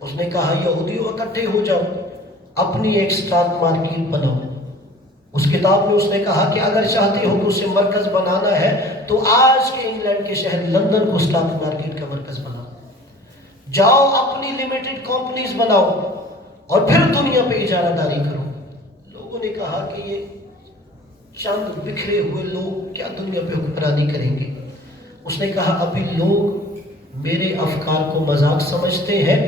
اس نے کہا یہودیوں اکٹھے ہو جاؤ، اپنی ایک سٹاک مارکیٹ بناؤ۔ اس کتاب میں اس نے کہا کہ اگر چاہتے ہو کہ اسے مرکز بنانا ہے تو آج کے انگلینڈ کے شہر لندن کو سٹاک مارکیٹ کا مرکز بناؤ، جاؤ اپنی لمیٹڈ کمپنیز بناؤ اور پھر دنیا پہ اجارہ داری کرو۔ لوگوں نے کہا کہ یہ چند بکھرے ہوئے لوگ کیا دنیا پہ حکمرانی کریں گے؟ اس نے کہا ابھی لوگ میرے افکار کو مذاق سمجھتے ہیں،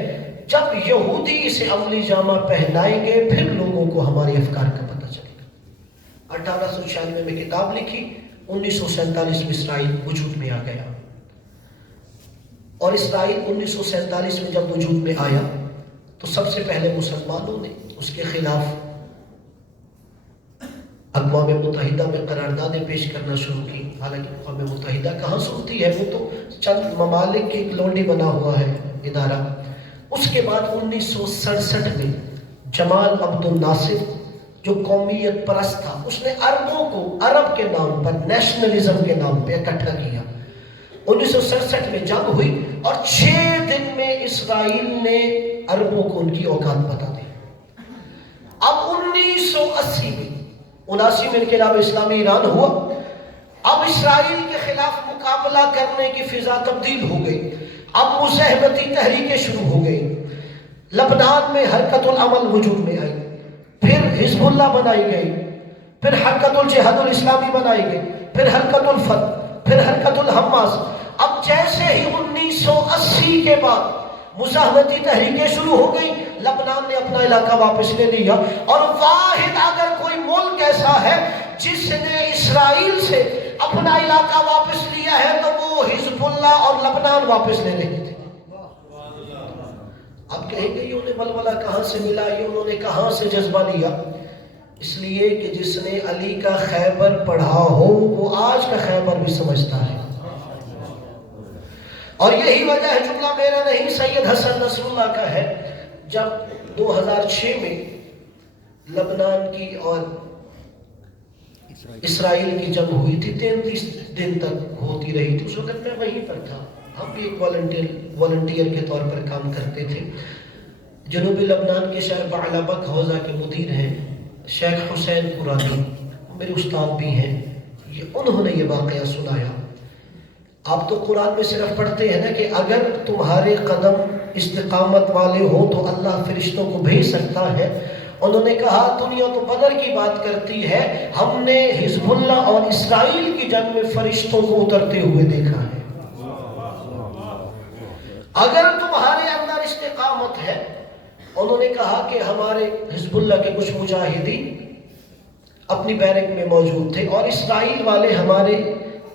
جب یہودی اسے عملی جامہ پہنائیں گے پھر لوگوں کو ہمارے افکار کا پتہ چلے گا۔ 1896 میں کتاب لکھی، 1947 میں اسرائیل وجود میں آ گیا، اور اسرائیل 1947 میں جب وجود میں آیا تو سب سے پہلے مسلمانوں نے اس کے خلاف اقوام متحدہ میں قراردادیں پیش کرنا شروع کی۔ حالانکہ اقوام متحدہ کہاں سنتی ہے، وہ تو چند ممالک کی ایک لونڈی بنا ہوا ہے ادارہ۔ اس کے بعد 1967 میں جمال عبد الناصر جو قومیت پرست تھا، اس نے عربوں کو عرب کے نام پر، نیشنلزم کے نام پہ اکٹھا کیا۔ 1967 میں جنگ ہوئی اور 6 دن میں اسرائیل نے عربوں کو ان کی اوقات بتا دی۔ اب 1980 میں 79 میں انقلاب اسلامی ایران ہوا۔ اب اسرائیل کے خلاف مقابلہ کرنے کی فضا تبدیل ہو گئی، اب مزاحمتی تحریکیں شروع ہو گئی۔ لبنان میں حرکت العمل وجود میں آئی، پھر حزب اللہ بنائی گئی، پھر حرکت الجہاد الاسلامی بنائی گئی، پھر حرکت الفتح، پھر حرکت الحماس۔ اب جیسے ہی 1980 کے بعد مزاحمتی تحریکیں شروع ہو گئی، لبنان نے اپنا علاقہ واپس لے لیا، اور واحد اگر کوئی ملک ایسا ہے جس نے اسرائیل سے اپنا علاقہ واپس لیا ہے تو وہ حزب اللہ اور لبنان واپس لے رہے تھے۔ اب کہیں گے یہ انہیں ولولہ کہاں سے ملا، یہ انہوں نے کہاں سے جذبہ لیا؟ اس لیے کہ جس نے علی کا خیبر پڑھا ہو وہ آج کا خیبر بھی سمجھتا ہے۔ اور یہی وجہ ہے، جملہ میرا نہیں سید حسن نصر اللہ کا ہے، جب 2006 میں لبنان کی اور اسرائیل کی جنگ ہوئی تھی، 33 دن تک ہوتی رہی تھی. اس وقت میں وہیں پر تھا. ہم بھی ایک والنٹیئر کے طور پر کام کرتے تھے. جنوبی لبنان کے شہر بعلبک حوزہ کے مدیر ہیں شیخ حسین قرانی، میرے استاد بھی ہیں. انہوں نے یہ واقعہ سنایا. آپ تو قرآن میں صرف پڑھتے ہیں نا کہ اگر تمہارے قدم استقامت والے ہوں تو اللہ فرشتوں کو بھیج سکتا ہے. انہوں نے کہا دنیا تو بدر کی بات کرتی ہے، ہم نے حزب اللہ اور اسرائیل کی جنگ میں فرشتوں کو اترتے ہوئے دیکھا ہے. اگر تمہارے اندر استقامت ہے. انہوں نے کہا کہ ہمارے حزب اللہ کے کچھ مجاہدین اپنی بیرک میں موجود تھے اور اسرائیل والے ہمارے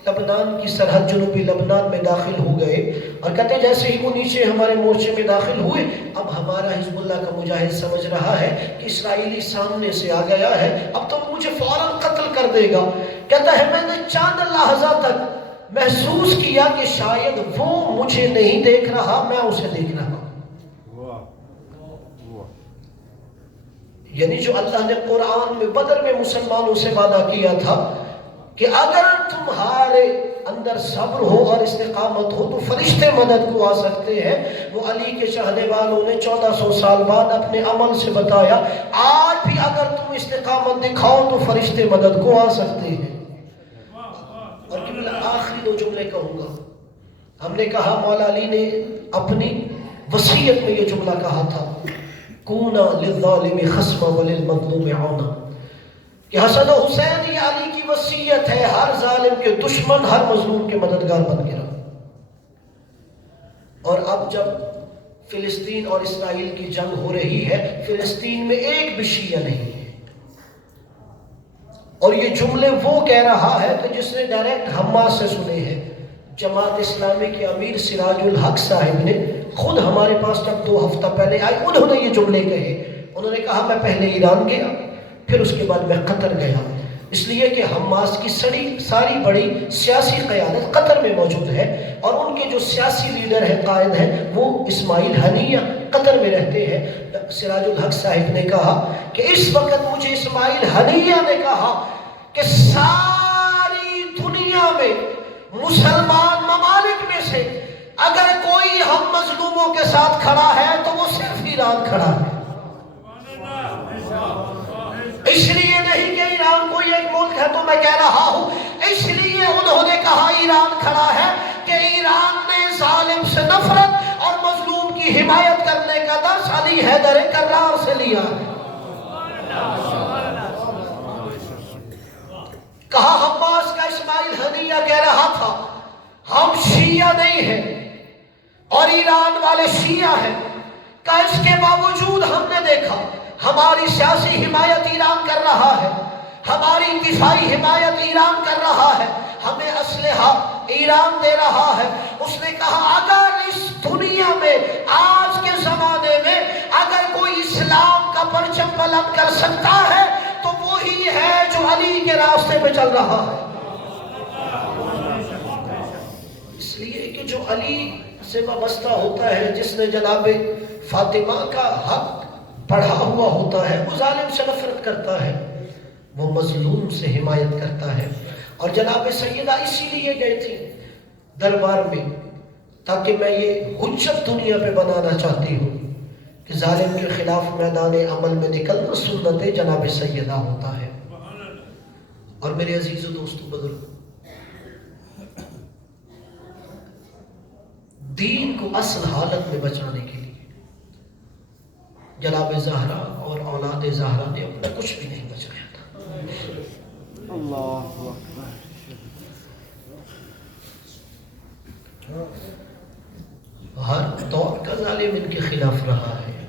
لبنان کی سرحد جنوبی لبنان میں داخل ہو گئے، اور کہتے ہیں جیسے ہی وہ نیچے ہمارے مورچے میں داخل ہوئے، اب ہمارا حزب اللہ کا مجاہد سمجھ رہا ہے کہ اسرائیلی سامنے سے آ گیا ہے، اب تو مجھے فوراً قتل کر دے گا. کہتا ہے میں نے چند لحظہ تک محسوس کیا کہ شاید وہ مجھے نہیں دیکھ رہا، میں اسے دیکھ رہا ہوں. یعنی جو اللہ نے قرآن میں بدر میں مسلمانوں سے وعدہ کیا تھا کہ اگر تمہارے اندر صبر ہو اور استقامت ہو تو فرشتے مدد کو آ سکتے ہیں، وہ علی کے چاہنے والوں نے 1400 سال بعد اپنے عمل سے بتایا. آج بھی اگر تم استقامت دکھاؤ تو فرشتے مدد کو آ سکتے ہیں. اور آخری 2 جملے کہوں گا. ہم نے کہا مولا علی نے اپنی وصیت میں یہ جملہ کہا تھا کونا للظالم خصما وللمظلوم عونا، کہ حسن و حسین یہ علی کی وصیت ہے، ہر ظالم کے دشمن ہر مظلوم کے مددگار بن کے رہو. اور اب جب فلسطین اور اسرائیل کی جنگ ہو رہی ہے، فلسطین میں ایک بھی شیعہ نہیں ہے. اور یہ جملے وہ کہہ رہا ہے کہ جس نے ڈائریکٹ حماس سے سنے ہیں. جماعت اسلامی کے امیر سراج الحق صاحب نے خود ہمارے پاس جب 2 ہفتہ پہلے آئے، انہوں نے یہ جملے کہے. انہوں نے کہا میں پہلے ایران گیا، پھر اس کے بعد میں قطر گیا، اس لیے کہ حماس کی ساری بڑی سیاسی قیادت قطر میں موجود ہے، اور ان کے جو سیاسی لیڈر ہیں، قائد ہیں، وہ اسماعیل ہنیہ قطر میں رہتے ہیں. سراج الحق صاحب نے کہا کہ اس وقت مجھے اسماعیل ہنیہ نے کہا کہ ساری دنیا میں مسلمان ممالک میں سے اگر کوئی ہم مظلوموں کے ساتھ کھڑا ہے تو وہ صرف ایران کھڑا ہے. اس لیے نہیں کہ ایران کوئی ایک ملک ہے تو میں کہہ رہا ہوں، اس لیے انہوں نے کہا ایران کھڑا ہے کہ ایران نے ظالم سے نفرت اور مظلوم کی حمایت کرنے کا درس علی حیدر کرار سے لیا ہے. کہا حماس کا اسماعیل ہنیہ کہہ رہا تھا ہم شیعہ نہیں ہیں اور ایران والے شیعہ ہیں. کہ اس کے باوجود ہم نے دیکھا ہماری سیاسی حمایت ایران کر رہا ہے، ہماری دفاعی حمایت ایران کر رہا ہے، ہمیں اسلحہ ایران دے رہا ہے. اس نے کہا اگر اس دنیا میں آج کے زمانے میں اگر کوئی اسلام کا پرچم بلند کر سکتا ہے تو وہی ہے جو علی کے راستے پہ چل رہا ہے. اس لیے کہ جو علی سے وابستہ ہوتا ہے، جس نے جناب فاطمہ کا حق پڑھا ہوا ہوتا ہے، وہ ظالم سے نفرت کرتا ہے، وہ مظلوم سے حمایت کرتا ہے. اور جناب سیدہ اسی لیے گئے تھے دربار میں تاکہ میں یہ حجت دنیا پہ بنانا چاہتی ہوں کہ ظالم کے خلاف میدان عمل میں نکلنا سنت جناب سیدہ ہوتا ہے. اور میرے عزیز و دوستو بزرگ، دین کو اصل حالت میں بچانے کے لیے جناب زہرا اور اولاد زہرا نے اپنا کچھ بھی نہیں بچایا تھا. اللہ اکبر. ہر دور کا ظالم ان کے خلاف رہا ہے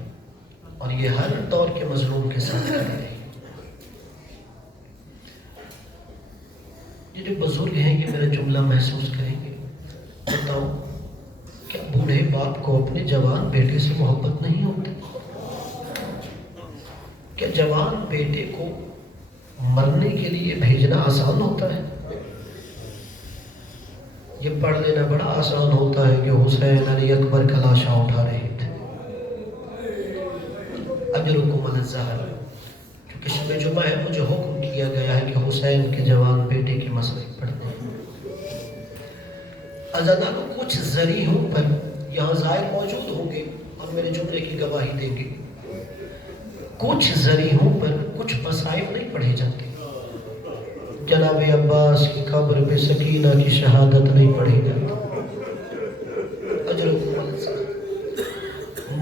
اور یہ ہر دور کے مظلوم کے ساتھ کھڑے ہیں. یہ جو بزرگ ہیں یہ میرا جملہ محسوس کریں گے. بتاؤ کیا بوڑھے باپ کو اپنے جوان بیٹے سے محبت نہیں ہوتی؟ کیا جوان بیٹے کو مرنے کے لیے بھیجنا آسان ہوتا ہے؟ یہ پڑھ لینا بڑا آسان ہوتا ہے کہ حسین علی اکبر کا لاشاں اٹھا رہے تھے. اجرکم علی الزہر، کہ شب جمعہ ہے مجھے حکم کیا گیا ہے کہ حسین کے جوان بیٹے کی مسجد پڑھتے ہیں. عزیزان کو کچھ ذریعوں پر یہاں ظاہر موجود ہوں گے اور میرے جملے کی گواہی دیں گے. کچھ ذریعوں پر کچھ مصائب نہیں پڑھے جاتے. جناب عباس کی قبر پہ سکینہ کی شہادت نہیں پڑھی جاتی.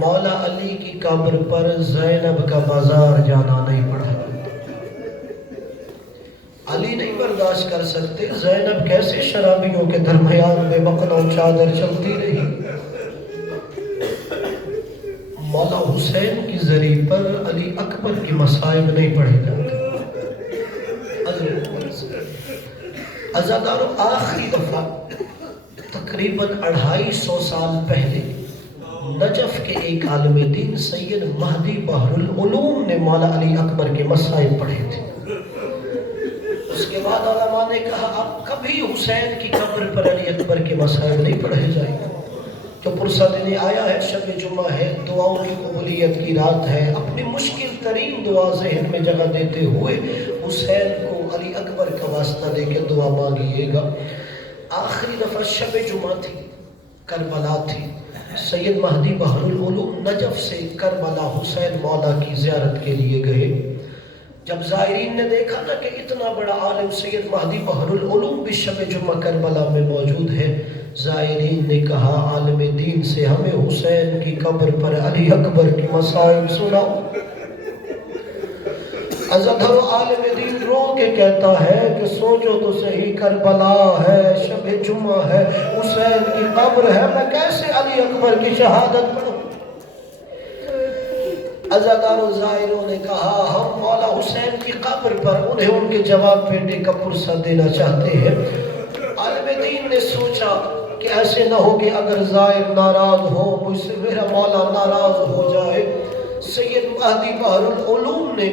مولا علی کی قبر پر زینب کا بازار جانا نہیں پڑھا جاتا. علی نہیں برداشت کر سکتے زینب کیسے شرابیوں کے درمیان میں مقنع چادر چلتی رہی. مولا حسین کی ذریعے پر علی اکبر کی مصائب نہیں پڑھے جاتے. عزادارو آخری دفعہ تقریباً 250 سال پہلے نجف کے ایک عالم دین سید مہدی بحر العلوم نے مولا علی اکبر کے مصائب پڑھے تھے. اس کے بعد علماء نے کہا اب کبھی حسین کی قبر پر علی اکبر کے مصائب نہیں پڑھے جائیں گے. جو پرسہ دینے آیا ہے شب جمعہ ہے دعاؤں کی قبولیت کی رات ہے. اپنی مشکل ترین دعا ذہن میں جگہ دیتے ہوئے حسین کو علی اکبر کا واسطہ دے کے دعا مانگیے گا. آخری دفعہ شب جمعہ تھی کربلا تھی. سید مہدی بحر العلوم نجف سے کربلا حسین مولا کی زیارت کے لیے گئے. جب زائرین نے دیکھا نا کہ اتنا بڑا عالم سید مہدی بحر العلوم بھی شب جمعہ کربلا میں موجود ہے, زائرین نے کہا عالم دین سے ہمیں حسین کی قبر پر علی اکبر کی مصائب سناؤ. ازدھر عالم دین رو کے کہتا ہے کہ سوچو تو صحیح کربلا ہے شب جمعہ ہے حسین کی قبر ہے میں کیسے علی اکبر کی شہادت پڑھوں. عزادار و زائروں نے کہا ہم مولا حسین کی قبر پر انہیں ان کے جواب بیٹے کا پرسہ دینا چاہتے ہیں. عالم دین نے سوچا کہ ایسے نہ ہو کہ اگر زائر ناراض ہو مجھ سے میرا مولا ناراض ہو جائے. سید مہدی بحر العلوم نے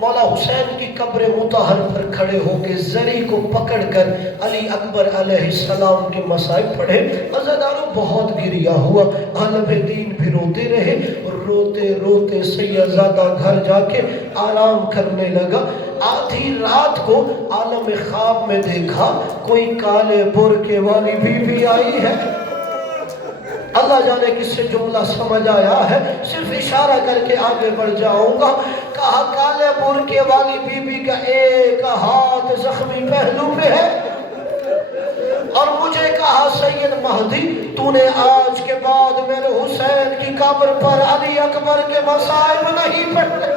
مولا حسین کی قبر مطہر پر کھڑے ہو کے زری کو پکڑ کر علی اکبر علیہ السلام کے مصائب پڑھے. عزاداروں بہت گریا ہوا. عالم دین بھی روتے رہے. روتے روتے سیدزادہ گھر جا کے آرام کرنے لگا. آدھی رات کو عالم خواب میں دیکھا کوئی کالے برقعے والی بی آئی ہے. اللہ جانے کس سے جملہ سمجھ آیا ہے, صرف اشارہ کر کے آگے بڑھ جاؤں گا. کہا کالے برقعے والی بی کا ایک ہاتھ زخمی پہلو پہ ہے اور مجھے کہا سید مہدی تو نے آج کے بعد میرے حسین کی قبر پر علی اکبر کے مصائب نہیں پڑھے.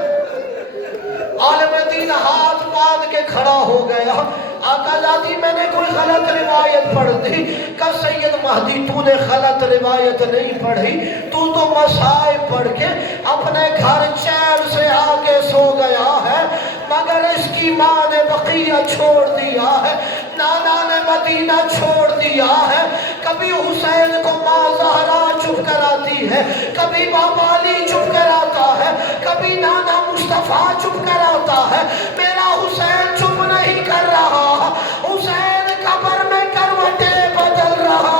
عالم دین ہاتھ باندھ کے کھڑا ہو گیا. آقا جاتی میں نے کوئی غلط روایت پڑھ دی. کہ سید مہدی تو نے غلط روایت نہیں پڑھی, تو مصائب پڑھ کے اپنے گھر چین سے آگے سو گیا ہے. مگر اس کی ماں نے بقیہ چھوڑ دیا ہے, نانا نے مدینہ چھوڑ دیا ہے. کبھی حسین کو ماں زہرا چپ کراتی ہے, کبھی بابا علی چپ کراتا ہے, کبھی نانا مصطفیٰ چپ کراتا ہے. میرا حسین چپ نہیں کر رہا, حسین قبر میں کروٹیں بدل رہا.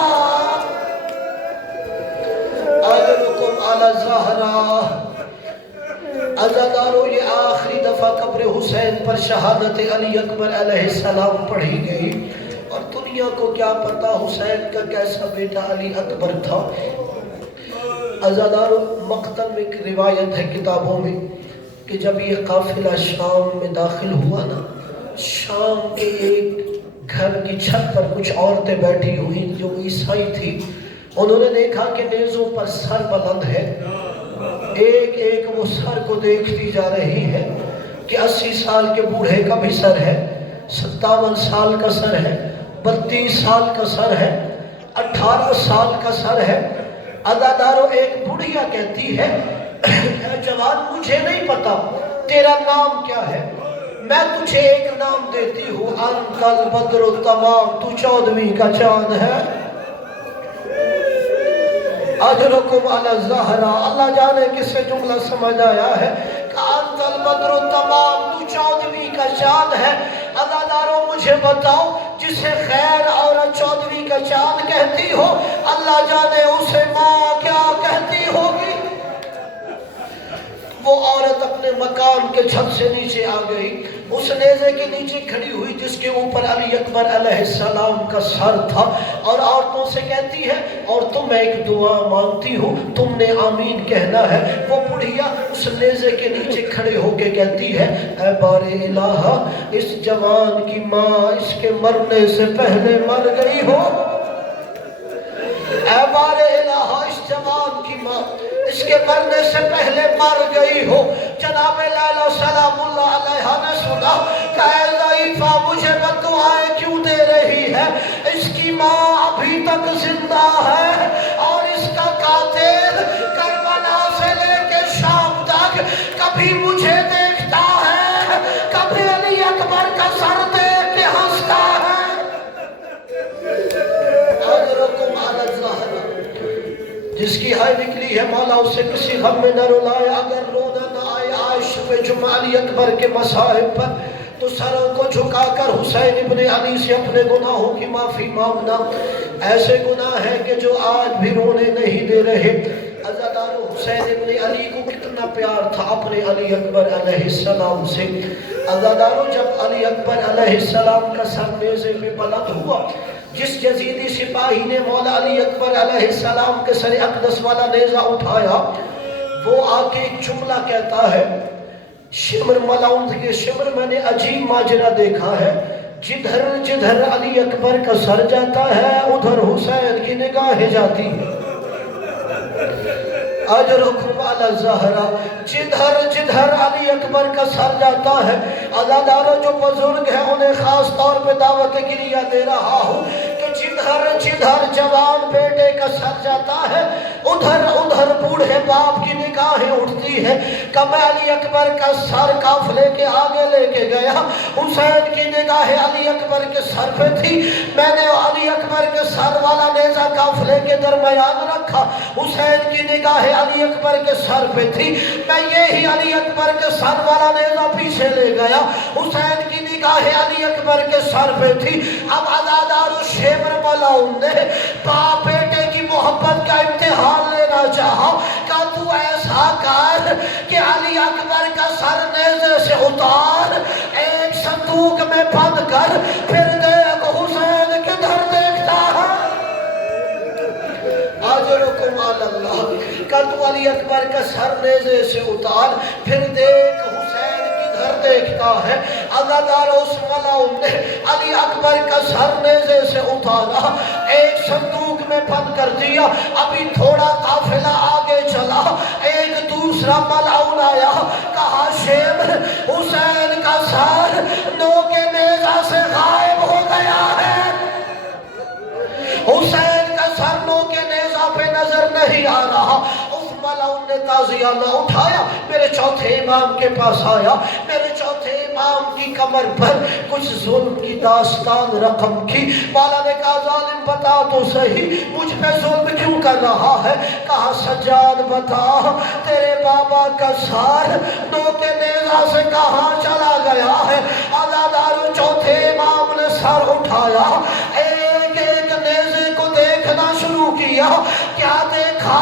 اجرکم علی زہرا. عزادارو یہ آخری دفعہ قبر حسین پر شہادت علی اکبر علیہ السلام پڑھی گئی. اور دنیا کو کیا پتا حسین کا کیسا بیٹا علی اکبر تھا. عزادارو مقتل میں ایک روایت ہے کتابوں میں کہ جب یہ قافلہ شام میں داخل ہوا نا, شام کے ایک گھر کی چھت پر کچھ عورتیں بیٹھی ہوئی جو عیسائی تھی. انہوں نے دیکھا کہ نیزوں پر سر بلند ہے, ایک ایک وہ سر کو دیکھتی جا رہی ہے کہ 80 سال کے بوڑھے کا بھی سر ہے, 57 سال کا سر ہے, 32 سال کا سر ہے, 18 سال کا سر ہے. عزادارو ایک بڑھیا کہتی ہے اے جوان مجھے نہیں پتا تیرا نام کیا ہے, میں تجھے ایک نام دیتی ہوں, انت البدر التمام, تو 14ویں کا چاند ہے. اجرکم علی الزہرا. اللہ جانے کس سے جملہ سمجھ آیا ہے کہ انت البدر التمام, تو 14ویں کا چاند ہے. عزادارو مجھے بتاؤ جسے خیر عورت 14ویں کا چاند کہتی ہو, اللہ جانے اسے ماں کیا کہتی ہوگی. وہ عورت اپنے مکان کے چھت سے نیچے آ گئی، اس نیزے کے نیچے کھڑی ہوئی جس کے اوپر علی اکبر علیہ السلام کا سر تھا، اور عورتوں سے کہتی ہے عورتوں میں ایک دعا مانگتی ہوں، تم نے آمین کہنا ہے۔ وہ بڑھیا اس نیزے کے نیچے کھڑے ہو کے کہتی ہے اے بار الہ، اس جوان کی ماں اس کے مرنے سے پہلے مر گئی ہو، اے بار الہ اس جوان کی ماں اس کے مرنے سے پہلے مر گئی ہو۔ جناب لیلا سلام اللہ علیہ نے سنا کہ اے ضعیفہ مجھے بد دعائیں کیوں دے رہی ہے، اس کی ماں ابھی تک زندہ ہے اور اس کا قاتل کربلا سے لے کے شام تک کبھی مجھے دیکھتا ہے، کبھی علی اکبر کا سر دیکھ کے ہنستا ہے۔ جس کی ہائے نکلی ہے مولا اسے کسی غم میں نہ رلائے، اگر رونا نہ آئے عائش پہ جمعہ علی اکبر کے مصائب پر تو سروں کو جھکا کر حسین ابن علی سے اپنے گناہوں کی معافی مانگنا۔ ایسے گناہ ہیں کہ جو آج بھی رونے نہیں دے رہے۔ عزادارو حسین ابن علی کو کتنا پیار تھا اپنے علی اکبر علیہ السلام سے۔ عزادارو جب علی اکبر علیہ السلام کا سر نیزے پہ بلند ہوا، جس یزیدی سپاہی نے مولا علی اکبر علیہ السلام کے سر اقدس والا نیزہ اٹھایا، وہ آ کے ایک جملہ کہتا ہے، شمر ملاؤں کے شمر میں نے عجیب ماجرا دیکھا ہے، جدھر جدھر علی اکبر کا سر جاتا ہے ادھر حسین کی نگاہیں جاتی ہیں۔ اجرکم علی الزہرا، جدھر جدھر علی اکبر کا سر جاتا ہے۔ عزادارو جو بزرگ ہیں انہیں خاص طور پہ دعوت گریہ دے رہا ہوں کہ جدھر جدھر جوان بیٹے کا سر جاتا ہے ادھر ادھر بوڑھے باپ کی نگاہیں اٹھتی ہیں۔ کب علی اکبر کا سر قافلے کے آگے لے کے گیا، حسین کی نگاہیں علی اکبر کے سر پہ تھی، میں نے علی اکبر کے سر والا نیزہ قافلے کے درمیان رکھا، حسین کی نگاہیں علی اکبر کے سر پہ تھی، میں یہی علی اکبر کے سر والا نیزہ پیچھے لے گیا، حسین کی نگاہیں علی اکبر کے سر پہ تھی۔ اب عزادار و شیمر ملاؤن نے باپ بیٹے کی محبت کا امتحان لینا چاہا کہ تو ایسا کر کہ علی اکبر کا سر نیزے سے اتار، ایک صندوق میں بند کر، پھر دیکھ حسین کدھر دیکھتا ہے۔ اجرکم علی اللہ، کہ تو علی اکبر کا سر نیزے سے اتار، پھر دیکھ حسین کدھر دیکھتا ہے۔ عزادار اس ملاؤن نے علی اکبر کا سر نیزے سے اتارا، ایک صندوق میں بند کر دیا۔ ابھی تھوڑا قافلہ آگے چلا، ایک دوسرا ملاؤن آیا، کہا شیمر حسین کا سر نو کے نیزہ سے غائب ہو گیا ہے، حسین کا سر نو کے نیزہ پہ نظر نہیں آ رہا۔ اس ملاؤن نے تازیہ نہ اٹھایا، میرے چوتھے امام کے پاس آیا، میرے چوتھے امام کی کمر پر کچھ ظلم کی داستان رقم کی۔ مولا نے کہا ظالم بتا تو صحیح مجھ پہ ظلم کیوں کر رہا ہے؟ کہا سجاد بتا تیرے بابا کا سر نو کے نیزہ سے کہاں چلا گیا ہے؟ عزادارو چوتھے امام نے سر اٹھایا، ایک ایک نیزے کو دیکھنا شروع کیا۔ کیا دیکھا؟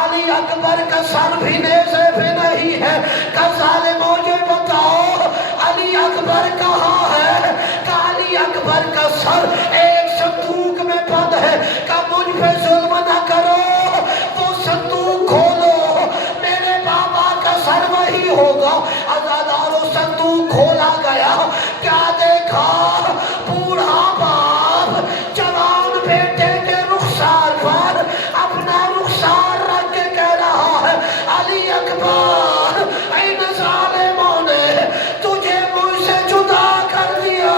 علی اکبر کا سر بھی نیزے پہ نہیں ہے۔ کہ ظالم مجھے بتاؤ علی اکبر کہاں ہے؟ کہ علی اکبر کا سر ایک صندوق میں بند ہے۔ کہ مجھ پہ ظلم نہ کرو، وہ صندوق کھولو، میرے بابا کا سر وہی ہوگا۔ عزادارو صندوق کھولا گیا، کیا دیکھا؟ بوڑھا باپ جوان بیٹے کے رخسار پر اپنا رخسار رکھ کے کہہ رہا ہے علی اکبر ان ظالموں نے تجھے مجھ سے جدا کر دیا۔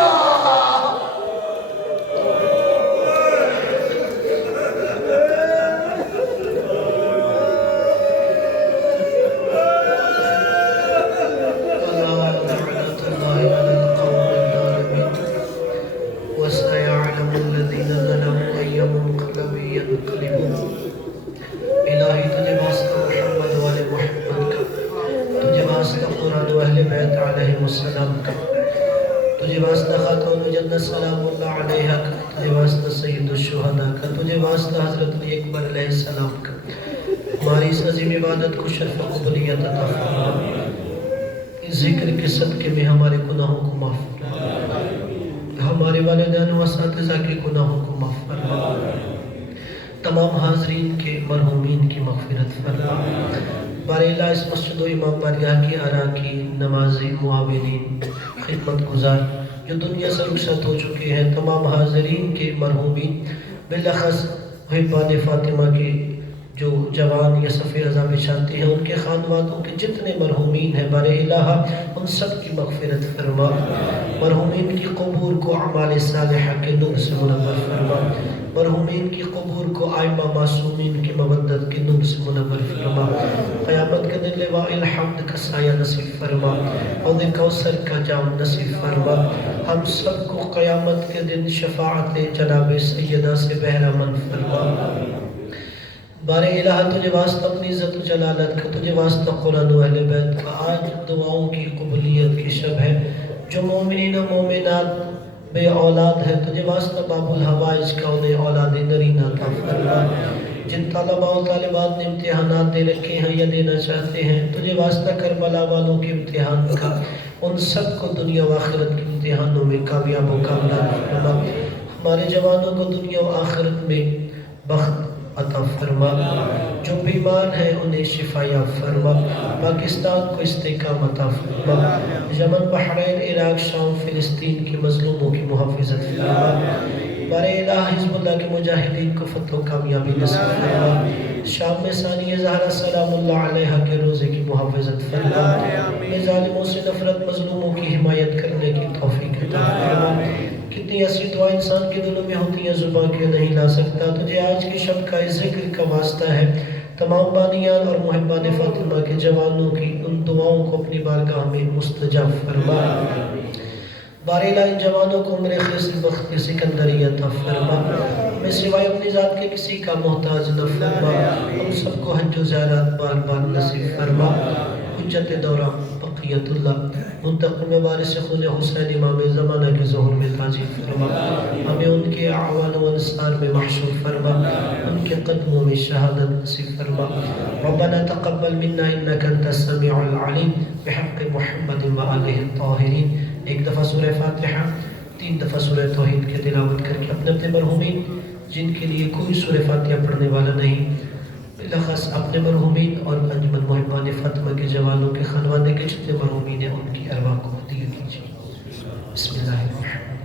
وسيعلم الذين ظلموا أي منقلب ينقلبون۔ الہی تجھے واسطہ محمد والے محمد کا، تجھے واسطہ قرآن و اہل بیت علیہ السلام کا، تجھے واسطہ خاتون جنت سلام اللہ علیہ کا، تجھے واسطہ سید الشہداء کا، تجھے واسطہ حضرت اکبر علیہ السلام کا، ہماری اس عظیم عبادت کو شرف و قبولیت عطا فرما۔ ذکر کے صدقے میں ہمارے گناہوں کو معاف فرما، ہمارے والدین و اساتذہ کے گناہوں کو معاف فرما، تمام حاضرین کے مرحومین کی مغفرت فرما۔ بارے اللہ اس مسجد و امام بارگاہ کی اراکین، نمازی، معاونین، خدمت گزار جو دنیا سے رخصت ہو چکے ہیں، تمام حاضرین کے مرحومین، بالاخص محبان فاطمہ کے جو جوان یا صف رضا بچھاتے ہیں، ان کے خاندانوں کے جتنے مرحومین ہیں، بارے الہ ان سب کی مغفرت فرما، مرحومین کی قبور کو اعمال صالحہ کے نور سے منور فرما، مرحومین کی قبور کو آئمہ معصومین کی مودت کے نور سے منور فرما، قیامت کے دن لواء الحمد کا سایہ نصیب فرما، حوض کوثر کا جام نصیب فرما، ہم سب کو قیامت کے دن شفاعت جناب سیدہ سے بہرامند فرما۔ بارے الہ تجھے واسطہ اپنی عزت و جلالت کا، تجھے واسطہ قرآن و اہل بیت کا، آج دعاؤں کی قبولیت کی شب ہے، جو مومنین و مومنات بے اولاد ہے، تجھے واسطہ باب الحوائج کا انہیں اولاد نرینہ عطا فرما، جن طلباء و طالبات نے امتحانات دے رکھے ہیں یا دینا چاہتے ہیں، تجھے واسطہ کربلا والوں کے امتحان کا ان سب کو دنیا و آخرت کے امتحانوں میں کامیاب و کامیاب فرما، ہمارے جوانوں کو دنیا و آخرت میں بخت عطا فرما، جو بیمار ہیں انہیں شفا یاب فرما، پاکستان کو استحکام عطا فرما، یمن، بحرین، عراق، شام، فلسطین کے مظلوموں کی محافظت فرما، بارے الہ حزب اللہ کے مجاہدین کو فتح و کامیابی نصیب فرما، شام میں ثانیہ زہرا سلام اللہ علیہ کے روزے کی محافظت فرما، میں ظالموں سے نفرت، مظلوموں کی حمایت کرنے کی توفیق عطا فرما۔ کتنی ایسی دعا انسان کے دلوں میں ہوتی ہیں زبان کے نہیں لا سکتا، تجھے آج کی شب کا ذکر کا واسطہ ہے، تمام بانیان اور محبان فاطمہ کے جوانوں کی ان دعاؤں کو اپنی بارگاہ میں مستجاب فرما، بارے الہ ان جوانوں کو عمر خیس بخت سکندری عطا فرما، ہمیں سوائے اپنی ذات کے کسی کا محتاج نہ فرما، ہم سب کو حج و زیارات بار بار نصیب فرما، حجت دورہ بقیت اللہ منتقم وارث خون حسین امام زمانہ کے ظہور میں تاجی فرما، ہمیں ان کے اعوان و انصار میں محشور فرما، ان کے قدموں میں شہادت نصیب فرما، ربنا تقبل منا انک انت السمیع العلیم بحق محمد و آلہ الطاہرین۔ ایک دفعہ سورہ فاتحہ، 3 دفعہ سورہ توحید کی تلاوت کر کے اپنے مرحومین جن کے لیے کوئی سورہ فاتحہ پڑھنے والا نہیں، بالاخص اپنے مرحومین اور انجمن محبان فاطمہ کے جوانوں کے خانوانے کے جتنے مرحومین ہیں ان کی ارواح کو ہدیہ کیجیے۔ بسم اللہ الرحمن الرحیم۔